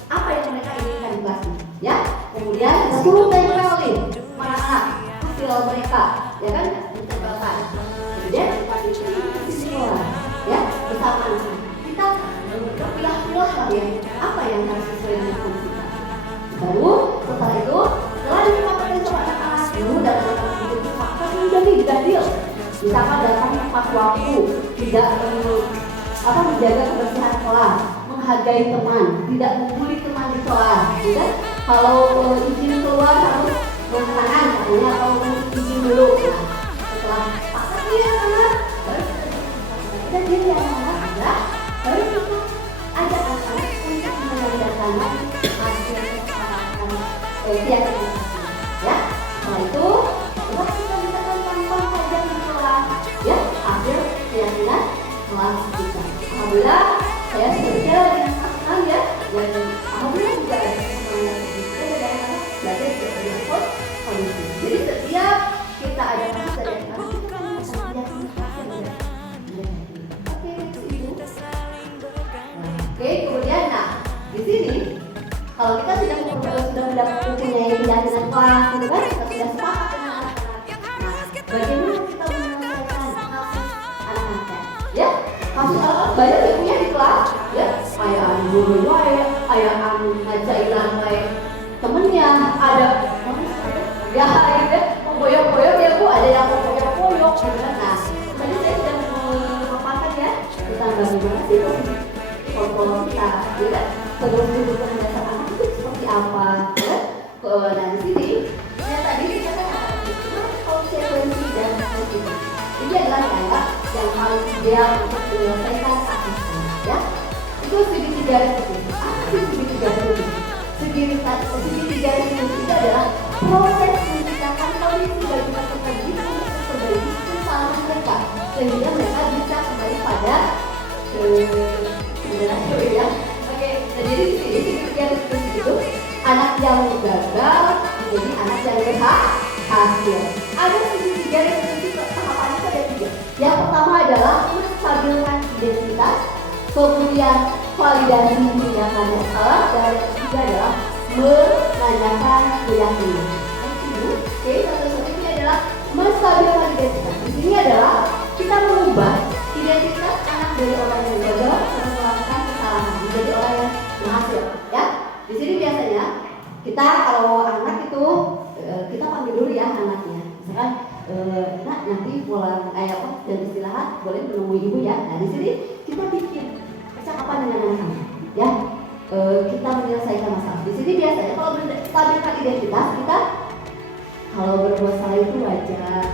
apa yang mereka inginkan di kelas ini, ya. Kemudian kita suruh tempelin anak-anak hasil mereka, ya kan, ditempelkan. Kemudian ya bersama kita berpilah-pilah lah ya apa yang harus sesuai dengan kondisi kita. Baru setelah itu setelah disepakati sama anak-anak dulu dan anak-anak itu disepakati udah nih deal. Misalkan datang tepat waktu, tidak menjaga kebersihan kelas, menghargai teman, tidak membuli teman di kelas, ya. Kalau izin keluar harus tangan katanya atau izin dulu. Nah, setelah sepakat ya anak, baru kita jadi anak-anak adalah baru kita ajak anak-anak untuk menandatangani hasil kesepakatan keyakinan, ya. Setelah itu setelah kita mintakan tanpa saja di kelas, ya, hasil keyakinan kelas kita. Alhamdulillah saya sudah bicara dengan senang ya, dan alhamdulillah juga ada semuanya begitu dan anak belajar juga dengan kondisi. Jadi setiap kita ada kasus dari anak kita kan akan lihat. Oke, itu ibu. Oke, kemudian nah di sini kalau kita sudah mempunyai keyakinan kelas gitu kan, kita sudah sepakat dengan anak-anak. Nah, bagaimana kita menyelesaikan kasus anak-anak? Ya, kasus anak banyak yang punya di kelas. Ya, ayah anu guru ayah anu ngajailan kayak temennya ada. Ya, ada pemboyok-boyok ya bu, ada yang pemboyok-boyok gitu kan. Nah, tadi saya sudah memaparkan ya tentang bagaimana sih kalau kita ya terus kebutuhan dasar anak itu seperti apa ya? Nah di sini yang tadi dikatakan konsekuensi dan resiko ini adalah cara yang paling ideal untuk menyelesaikan kasusnya ya. Itu segitiga resiko. Apa sih segitiga resiko? Segitiga resiko itu adalah proses menciptakan kondisi bagi peserta didik untuk memperbaiki kesalahan mereka sehingga mereka bisa kembali pada ya. Oke, jadi di sini segitiga resiko itu anak yang gagal menjadi anak yang berhasil. Ada segitiga resiko tahapannya ada 3. Yang pertama adalah menstabilkan identitas, kemudian validasi tindakan yang salah, dan yang ketiga adalah menanyakan keyakinan. Oke, satu-satu ini adalah menstabilkan identitas. Di sini adalah kita mengubah identitas anak dari orang yang gagal atau melakukan kesalahan menjadi orang yang berhasil. Ya, di sini biasanya kita kalau anak itu kita panggil dulu ya anaknya. Misalkan nak nanti pulang dan istirahat boleh menemui ibu ya. Nah di sini kita bikin percakapan dengan anak-anak ya. Kita menyelesaikan masalah. Di sini biasanya kalau menstabilkan identitas kita kalau berbuat salah itu wajar,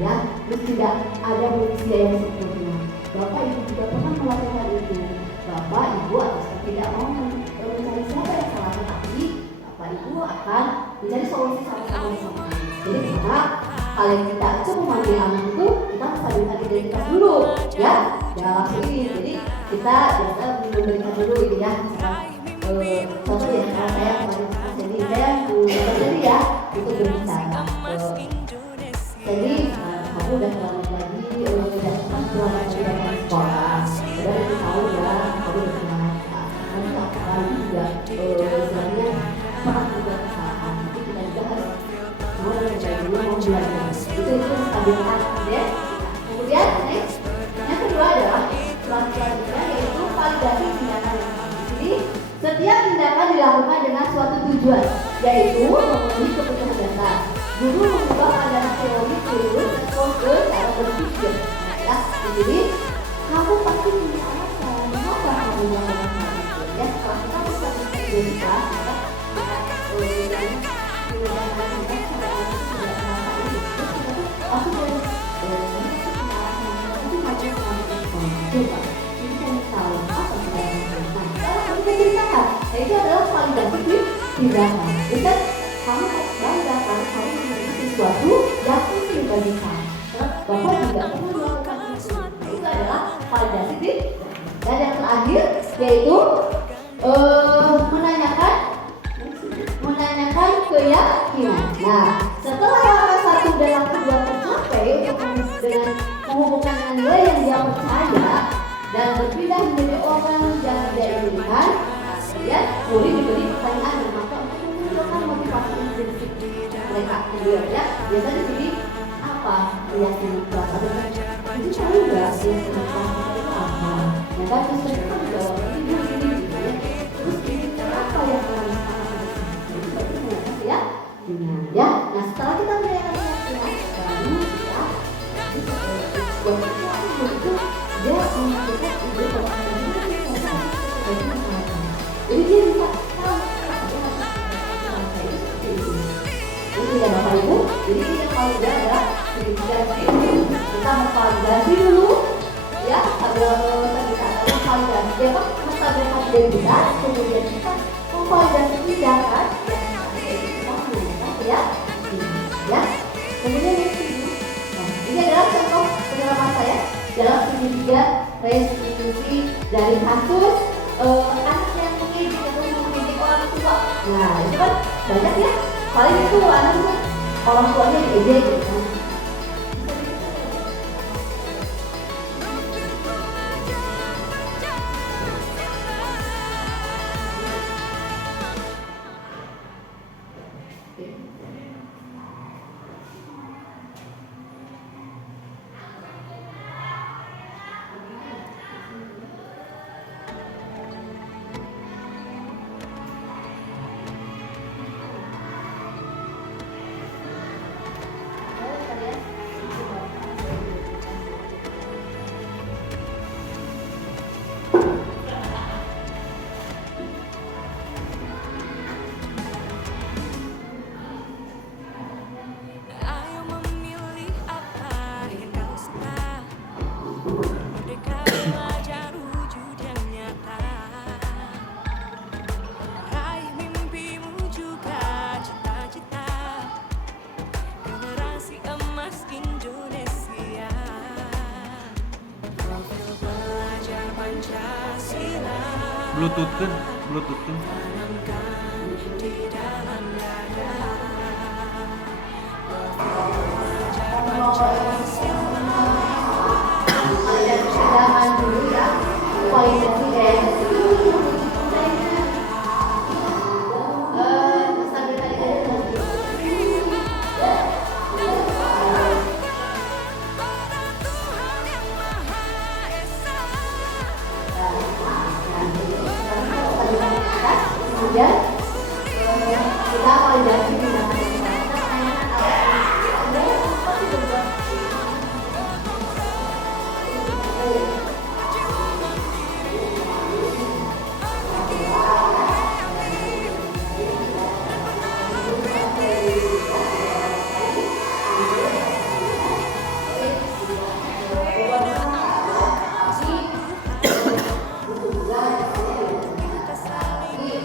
ya. Terus tidak ada manusia yang sempurna. Bapak ibu juga pernah melakukan itu. Bapak ibu atau tidak mau mencari siapa yang salah, tetapi bapak ibu akan mencari solusi sama-sama. Jadi karena hal yang kita itu memanggil anak itu kita menstabilkan identitas dulu, ya. Dalam ini, jadi kita biasa memberikan dulu ini ya. Contoh ya, saya jadi ya untuk berbicara. Jadi kamu udah selamat lagi, udah selamat lagi dari sekolah. Udah itu tahu ya, kamu udah selamat. Nanti sekarang juga sebenarnya sangat juga kesalahan. Tapi kita juga harus mau belajar dulu, mau belajar. Itu stabilkan ya. Kemudian next, yang kedua adalah selanjutnya yaitu validasi tindakan. Jadi setiap tindakan dilakukan dengan suatu tujuan, yaitu memenuhi kebutuhan dasar. Guru mengubah pandangan teori guru respon ke cara berpikir. Ya, jadi kamu pasti punya alasan mengapa kamu melakukan hal itu. Ya, setelah kita melakukan identitas, itu adalah validasi tindakan. Itu kamu bangga karena kamu memiliki sesuatu yang penting bagi kamu. Bapak juga pernah melakukan itu. Itu adalah validasi tindakan. Dan yang terakhir yaitu menanyakan keyakinan. Nah, setelah langkah 1 dan langkah 2 tercapai untuk dengan menghubungkan dengan nilai yang dia percaya dan berpindah menjadi orang yang dia inginkan. Ya, murid diberi pertanyaan dan maka untuk menunjukkan motivasi intrinsik mereka beliau ya. Biasanya jadi apa keyakinan kelas ada jadi tahu nggak keyakinan kelas itu apa? Ya kan terus mereka menjawab ini ya. Terus ini apa yang kalian sekarang jadi bagaimana ya? Ya, nah setelah kita menanyakan keyakinan baru ya itu dia mengajukan ide bahwa jadi dia bisa tahu ini ya Bapak Ibu. Jadi yang paling mudah adalah kita memvalidasi dulu ya, ada kita memvalidasi ya Pak, menstabilkan identitas, kemudian kita memvalidasi tindakan ya, kemudian ini adalah contoh pengalaman saya dalam penyediaan restitusi dari kasus anak yang mengejek atau mengejek orang tua. Nah itu kan banyak ya, paling itu anak itu orang tuanya diejek gitu kan. Ayo memilih apa yang kau suka. Merdeka belajar wujud yang nyata. Raih mimpimu juga cita-cita. Generasi emas Indonesia. Profil pelajar Pancasila. Bluetooth kan? Bluetooth kan? Tanamkan di dalam dada. Ada cadangan dulu ya, poin presiden. Sambil tadi ada Pada Tuhan yang Maha Esa. kemudian kita validasi di dalam Kita saling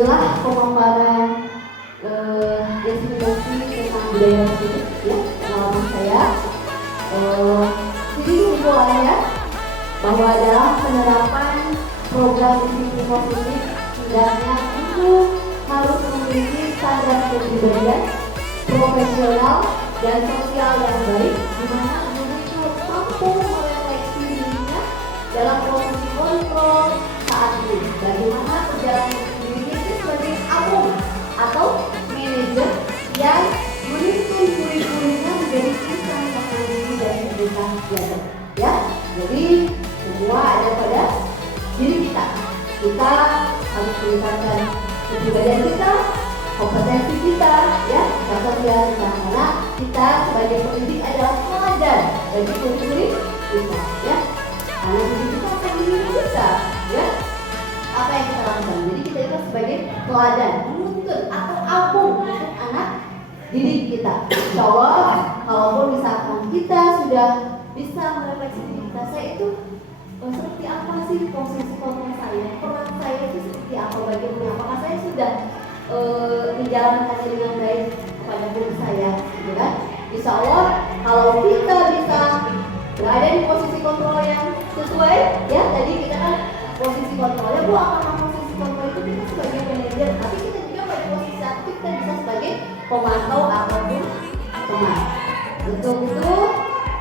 itulah pemaparan definisi tentang budaya positif ya, pengalaman saya. Jadi kesimpulannya bahwa dalam penerapan program definisi positif hendaknya itu harus memiliki standar kepribadian, profesional dan sosial yang baik, di mana guru itu mampu merefleksi dirinya dalam posisi kontrol saat ini. Bagaimana perjalanan dirinya itu sebagai abang atau manajer yang memimpin kurikulumnya menjadi insan teknologi dan pendidikan belajar. Ya, jadi semua ada pada diri kita. Kita harus meningkatkan kepribadian kita, kompetensi kita, ya, sosial kita. Karena kita sebagai pendidik adalah teladan bagi murid kita, ya. Karena didik kita akan mendidik kita, ya. Apa yang kita lakukan? Jadi kita itu sebagai teladan, penuntun atau abung untuk anak didik kita. Insya Allah, kalaupun misalkan kita sudah bisa merefleksi diri kita, saya itu seperti apa sih posisi kontrol saya, peran saya itu seperti apa, bagaimana, apakah saya sudah menjalankannya dengan baik kepada guru saya, gitu kan? Insya Allah, kalau kita bisa berada di posisi kontrol yang sesuai, ya tadi kita kan posisi kontrolnya, apakah posisi kontrol itu kita sebagai manajer, tapi kita juga pada posisi satu kita bisa sebagai pemantau ataupun teman. Untuk itu,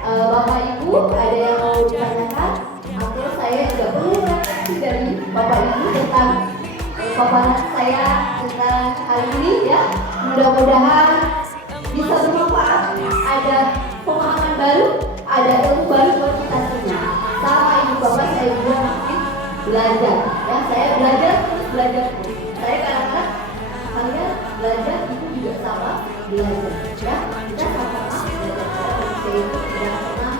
Bapak Ibu ada yang mau ditanyakan? Atau saya juga perlu refleksi dari Bapak Ibu tentang paparan saya tentang hal ini, ya. Mudah-mudahan bisa bermanfaat, ada pemahaman baru, ada ilmu baru buat kita semua. Sama Ibu Bapak saya juga masih belajar, ya. Saya belajar terus belajar. Saya kadang-kadang kalian belajar, Ibu juga sama belajar, ya. Kita sama-sama belajar. Saya itu tidak pernah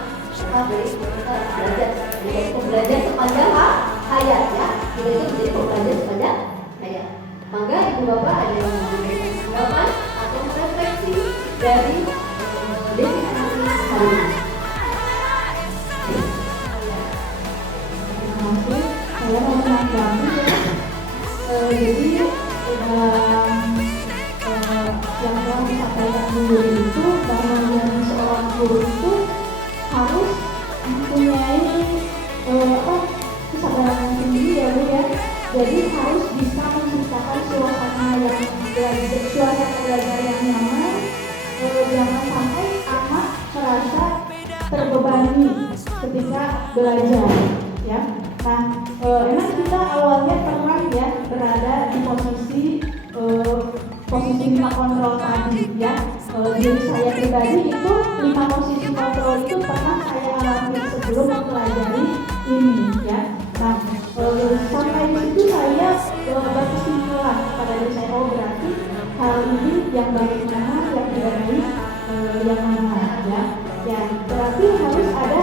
belajar. Jadi belajar sepanjang hayat, ya. Kita itu menjadi pembelajar sepanjang hayat. Maka Ibu Bapak ada yang memberikan tanggapan atau refleksi dari definisi hari ini. Terima kasih. Saya mau menanggapi, ya. Jadi yang telah disampaikan guru itu bahwa menjadi seorang guru itu harus mempunyai kesadaran yang tinggi, ya Bu, ya. Jadi harus bisa menciptakan suasana belajar yang nyaman. Jangan sampai anak merasa terbebani ketika belajar, ya. Nah, emang kita awalnya pernah, ya, berada di posisi 5 kontrol tadi, ya. Diri saya pribadi itu 5 posisi kontrol itu pernah saya alami sebelum mempelajari ini, ya. Nah, sampai di situ saya berkesimpulan pada diri saya, oh berarti hal ini yang baik mana, yang tidak baik yang mana, ya. Ya, berarti harus ada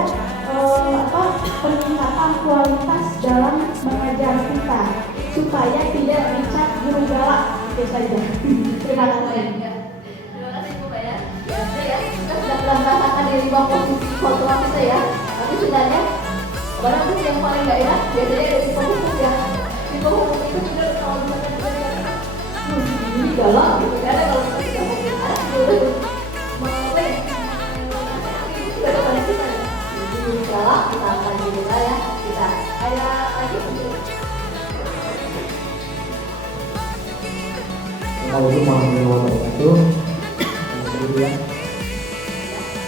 peningkatan kualitas dalam mengajar kita supaya tidak dicap guru galak, itu saja. Terima kasih. Terima kasih Bu ya. Ya, kita sudah merasakan di 5 posisi kontrol kita, ya. Tapi sebenarnya barang itu yang paling nggak enak biasanya ada di hukum, ya. Di hukum itu juga kalau misalkan kita ini galak gitu, karena kalau kita tidak mungkin ada guru mengapain itu juga ada pada kita, ya. Guru galak kita akan juga, ya. Kita ada lagi Kalau itu mau menjawab itu, kemudian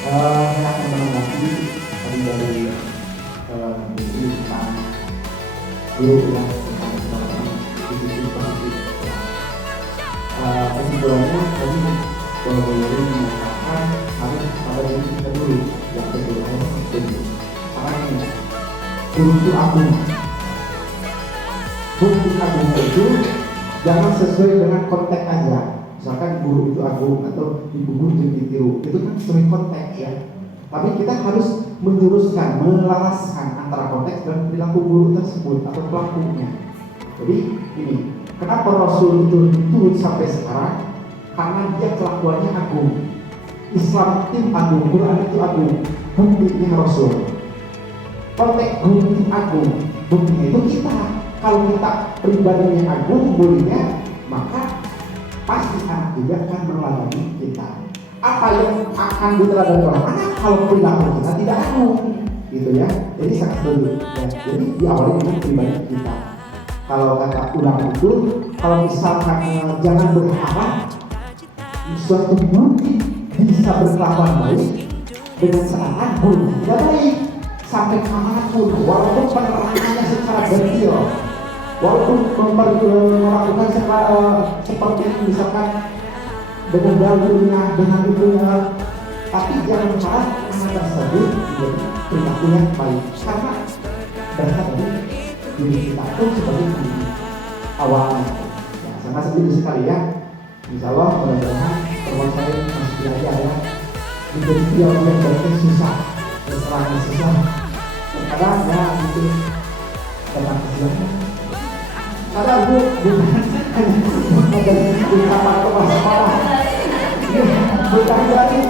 saya akan menanggapi dari ini tentang guru, ya, tentang definisi positif. Kesimpulannya tadi bahwa guru mengatakan harus pada diri kita dulu yang keduanya seperti karena ini guru itu agung. Fungsi agung itu jangan sesuai dengan konteks aja. Misalkan guru itu agung atau ibu guru jadi ditiru, itu kan sesuai konteks, ya. Tapi kita harus menjuruskan, melaraskan antara konteks dan perilaku guru tersebut atau pelakunya. Jadi ini, kenapa Rasul itu diturut sampai sekarang? Karena dia kelakuannya agung. Islam itu agung, Quran itu agung, buktinya Rasul. Konteks guru itu agung, buktinya itu kita. Kalau kita pribadinya agung, gurunya juga akan meneladani kita. Apa yang akan diteladani orang anak kalau perilaku kita tidak aku, gitu ya. Jadi sangat berbeda. Ya. Jadi diawali dengan pribadi kita. Kalau kata ulang itu, kalau misalkan jangan berharap suatu guru bisa berkelakuan baik dengan seakan guru tidak baik sampai kapanpun, walaupun penerangannya secara detail, walaupun melakukan seperti misalkan dengan dalilnya, dengan itunya, tapi jangan harap anak tersebut menjadi perilakunya baik karena berasal dari diri kita itu sebagai diri awalnya. Ya, sangat setuju sekali ya. Insya Allah mudah-mudahan teman saya masih belajar ya. Menjadi dia yang baiknya susah, berserahnya susah. Terkadang ya itu tentang kesilangan. Kadang bukan hanya ucapan kepada sekolah, bukan dari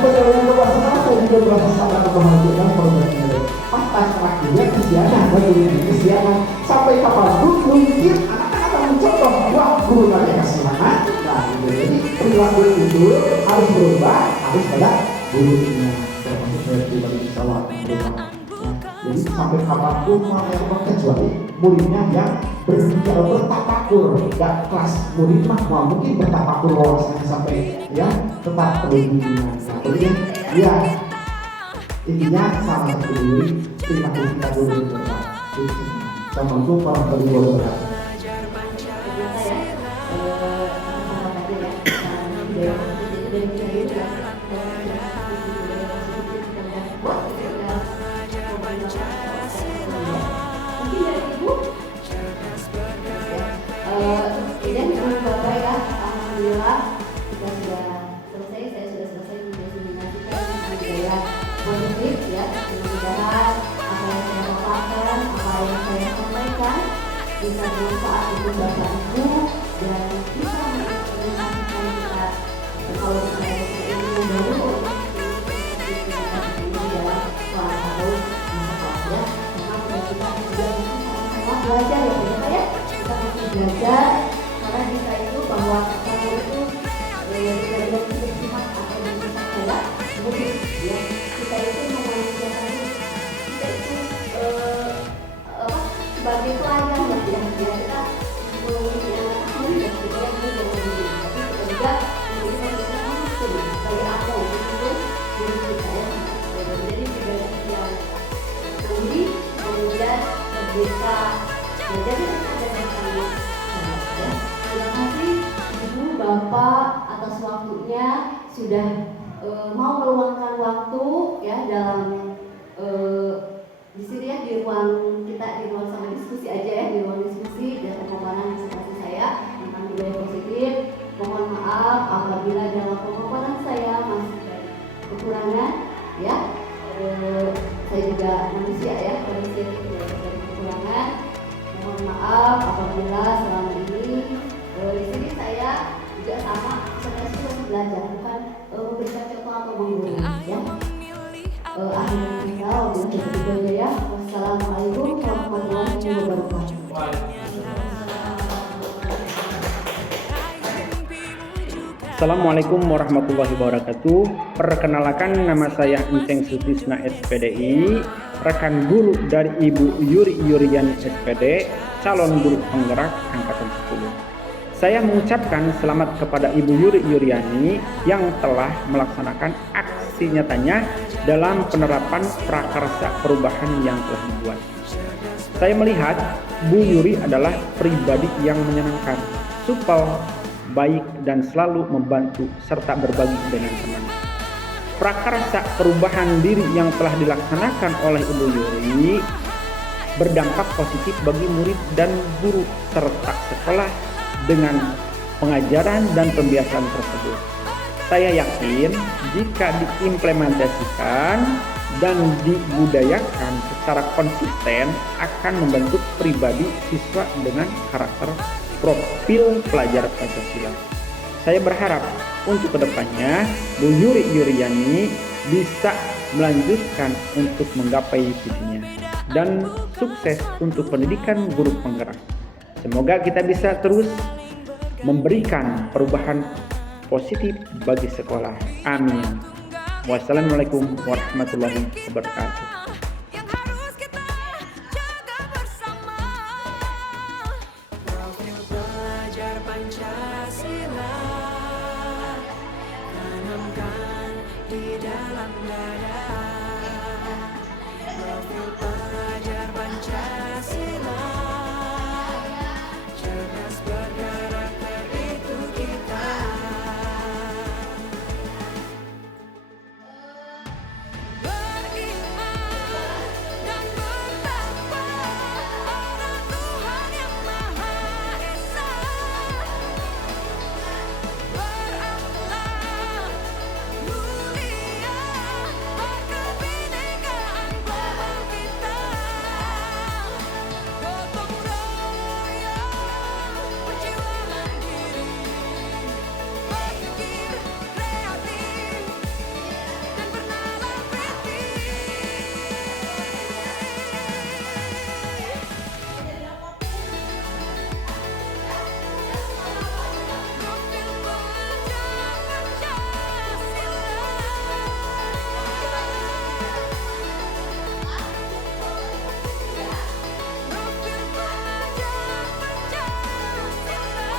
penyeluruhan kepada sekolah, saya juga merasa sangat membahagiakan program ini. Pas terakhirnya kesiangan, kesiangan sampai kapanpun mungkin anak-anak akan mencontoh, wah guru tadi kasih mana? Nah, jadi perilaku itu harus berubah, harus pada gurunya, termasuk dari pribadi salah berubah. Jadi sampai kapanpun mereka kecuali muridnya yang bertapakur, nggak kelas murid mah mungkin bertapakur wawasannya sampai ya tetap perlindungan. Nah, kemudian ya intinya sama seperti diri terima kasih kita dulu berkat. Sama itu para pendiri berkat. Dan Bapak ya, alhamdulillah kita sudah selesai, saya sudah selesai mendokumentasikan budaya positif ya. Mudah-mudahan apa yang saya paparkan, apa yang saya sampaikan bisa bermanfaat untuk Bapak Ibu dan bisa menginspirasikan kita kalau kita ilmu baru ini dalam kelas harus ya. Karena kita juga sama-sama belajar ya Bapak ya. Kita masih belajar karena kita itu bahwa kamu itu tidak berpihak atau berpihak saja kemudian ya kita itu memanusiakan kita itu sebagai pelayan ya kita menggunakan murid kita yang murid tapi kita juga menggunakan langsung sebagai aku itu murid kita ya jadi tidak yang tinggi kemudian terbuka jadi ada yang ya. Terima kasih Ibu Bapak atas waktunya sudah mau meluangkan waktu ya dalam di sini ya di ruang kita di ruang sama diskusi aja ya di ruang diskusi dan pemaparan seperti saya tentang budaya positif. Mohon maaf apabila dalam pemaparan saya masih ada kekurangan ya. Saya juga manusia ya manusia tidak ada kekurangan. Mohon maaf apabila selama ini di sini saya juga sama seperti masih belajar bukan memberikan contoh atau mengguru ya. Akhirnya kita ya. Wassalamualaikum warahmatullahi wabarakatuh. Assalamualaikum warahmatullahi wabarakatuh. Perkenalkan nama saya Enceng Sutisna SPDI, rekan guru dari Ibu Yuri Yuriani SPD, calon guru penggerak angkatan 10. Saya mengucapkan selamat kepada Ibu Yuri Yuriani yang telah melaksanakan aksi nyatanya dalam penerapan prakarsa perubahan yang telah dibuat. Saya melihat Bu Yuri adalah pribadi yang menyenangkan, supel, baik dan selalu membantu serta berbagi dengan teman. Prakarsa perubahan diri yang telah dilaksanakan oleh Ibu Yuri berdampak positif bagi murid dan guru serta sekolah dengan pengajaran dan pembiasaan tersebut. Saya yakin jika diimplementasikan dan dibudayakan secara konsisten akan membentuk pribadi siswa dengan karakter profil pelajar Pancasila. Saya berharap untuk kedepannya Bu Yuri Yuriani bisa melanjutkan untuk menggapai visinya dan sukses untuk pendidikan guru penggerak. Semoga kita bisa terus memberikan perubahan positif bagi sekolah. Amin. Wassalamualaikum warahmatullahi wabarakatuh. yang harus kita jaga bersama. Profil pelajar Pancasila tanamkan di dalam dada. Profil pelajar Pancasila cerdas berkarakter itu kita. Beriman dan bertakwa pada Tuhan yang Maha Esa. Berakhlak mulia berkebinekaan global kita. Gotong royong berjiwa mandiri, berpikir kreatif dan bernalar Profil pelajar Pancasila. Profil pelajar Pancasila.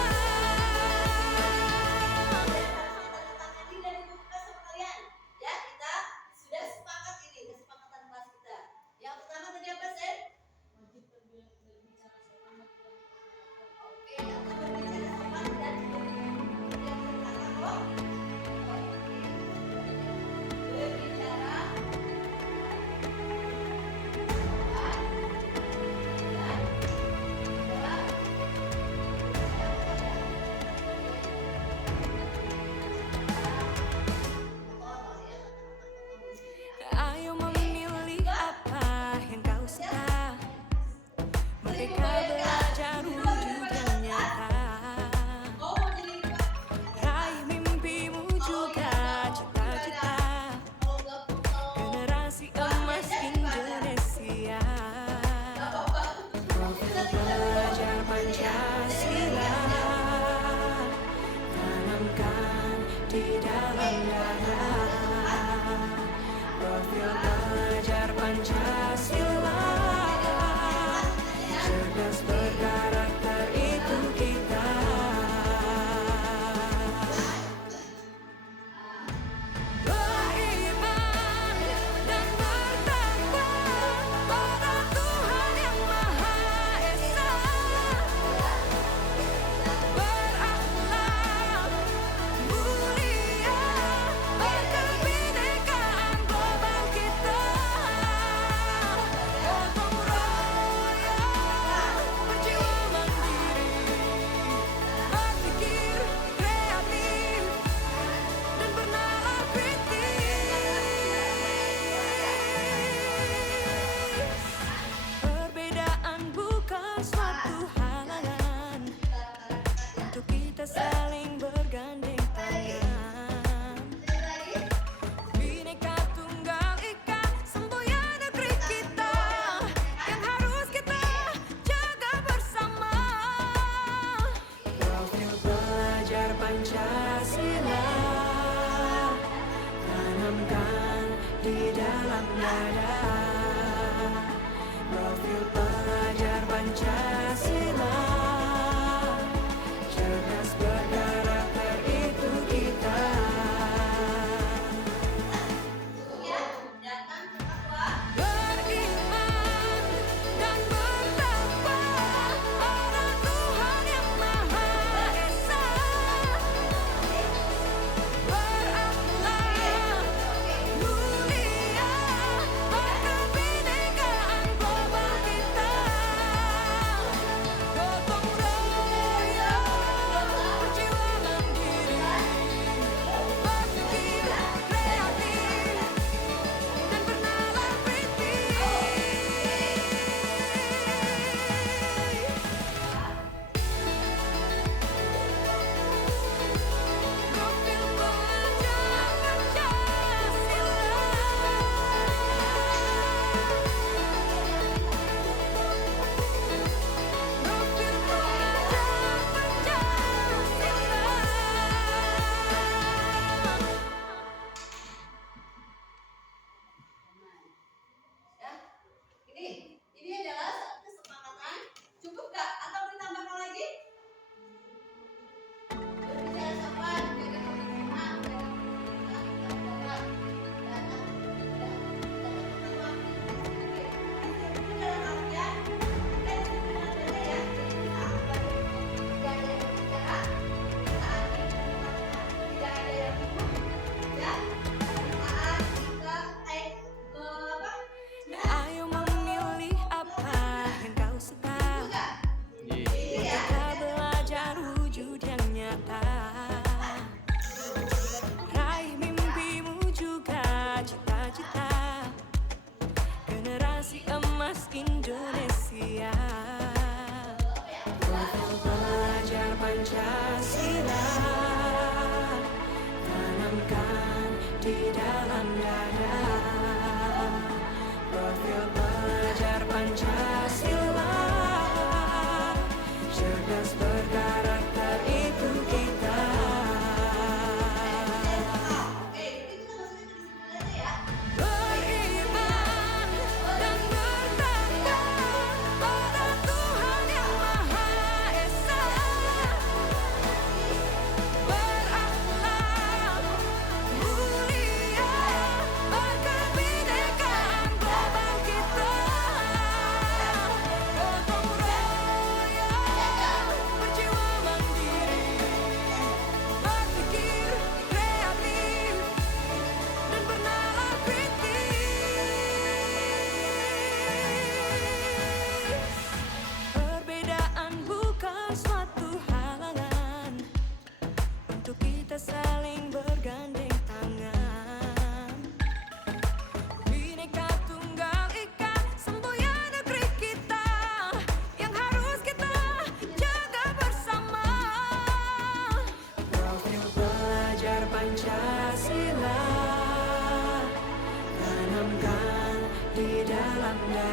Ini dari buku kelas sama kalian. Ya, kita sudah sepakat ini kesepakatan kelas kita. Yang pertama tadi apa, Sen? Oke, atau berbicara sopan dan berbicara Ayo memilih apa yang kau suka. Merdeka belajar wujud yang nyata. Raih mimpimu juga cita-cita. Generasi emas Indonesia. Profil pelajar Pancasila tanamkan di dalam dada. Profil pelajar Pancasila cerdas berkarakter itu kita. Beriman dan bertakwa pada Tuhan yang Maha Esa. Berakhlak mulia berkebinekaan global kita. Gotong royong berjiwa mandiri, berpikir kreatif dan bernalar kritis. Perbedaan bukan suatu halangan untuk kita saling bergandeng tangan. Bineka Tunggal Ika semboyan negeri kita yang harus kita jaga bersama. Profil pelajar Pancasila tanamkan di dalam dada. Profil pelajar Pancasila cerdas berkarakter itu kita. Beriman dan bertakwa pada Tuhan yang Maha Esa. Berakhlak mulia berkebinekaan global kita. generasi emas Indonesia. Profil pelajar Pancasila tanamkan di dalam dada. Profil pelajar Pancasila cerdas berkarakter itu kita. Beriman dan bertakwa pada Tuhan Yang Maha Esa. Berakhlak mulia, berkebinekaan global kita. Gotong royong, berjiwa mandiri, berpikir kreatif dan bernalar kritis. Perbedaan bukan suatu halangan untuk kita saling bergandeng tangan. Bhinneka Tunggal Ika, semboyan negeri kita yang harus kita jaga bersama. Profil pelajar Pancasila tanamkan di dalam dada.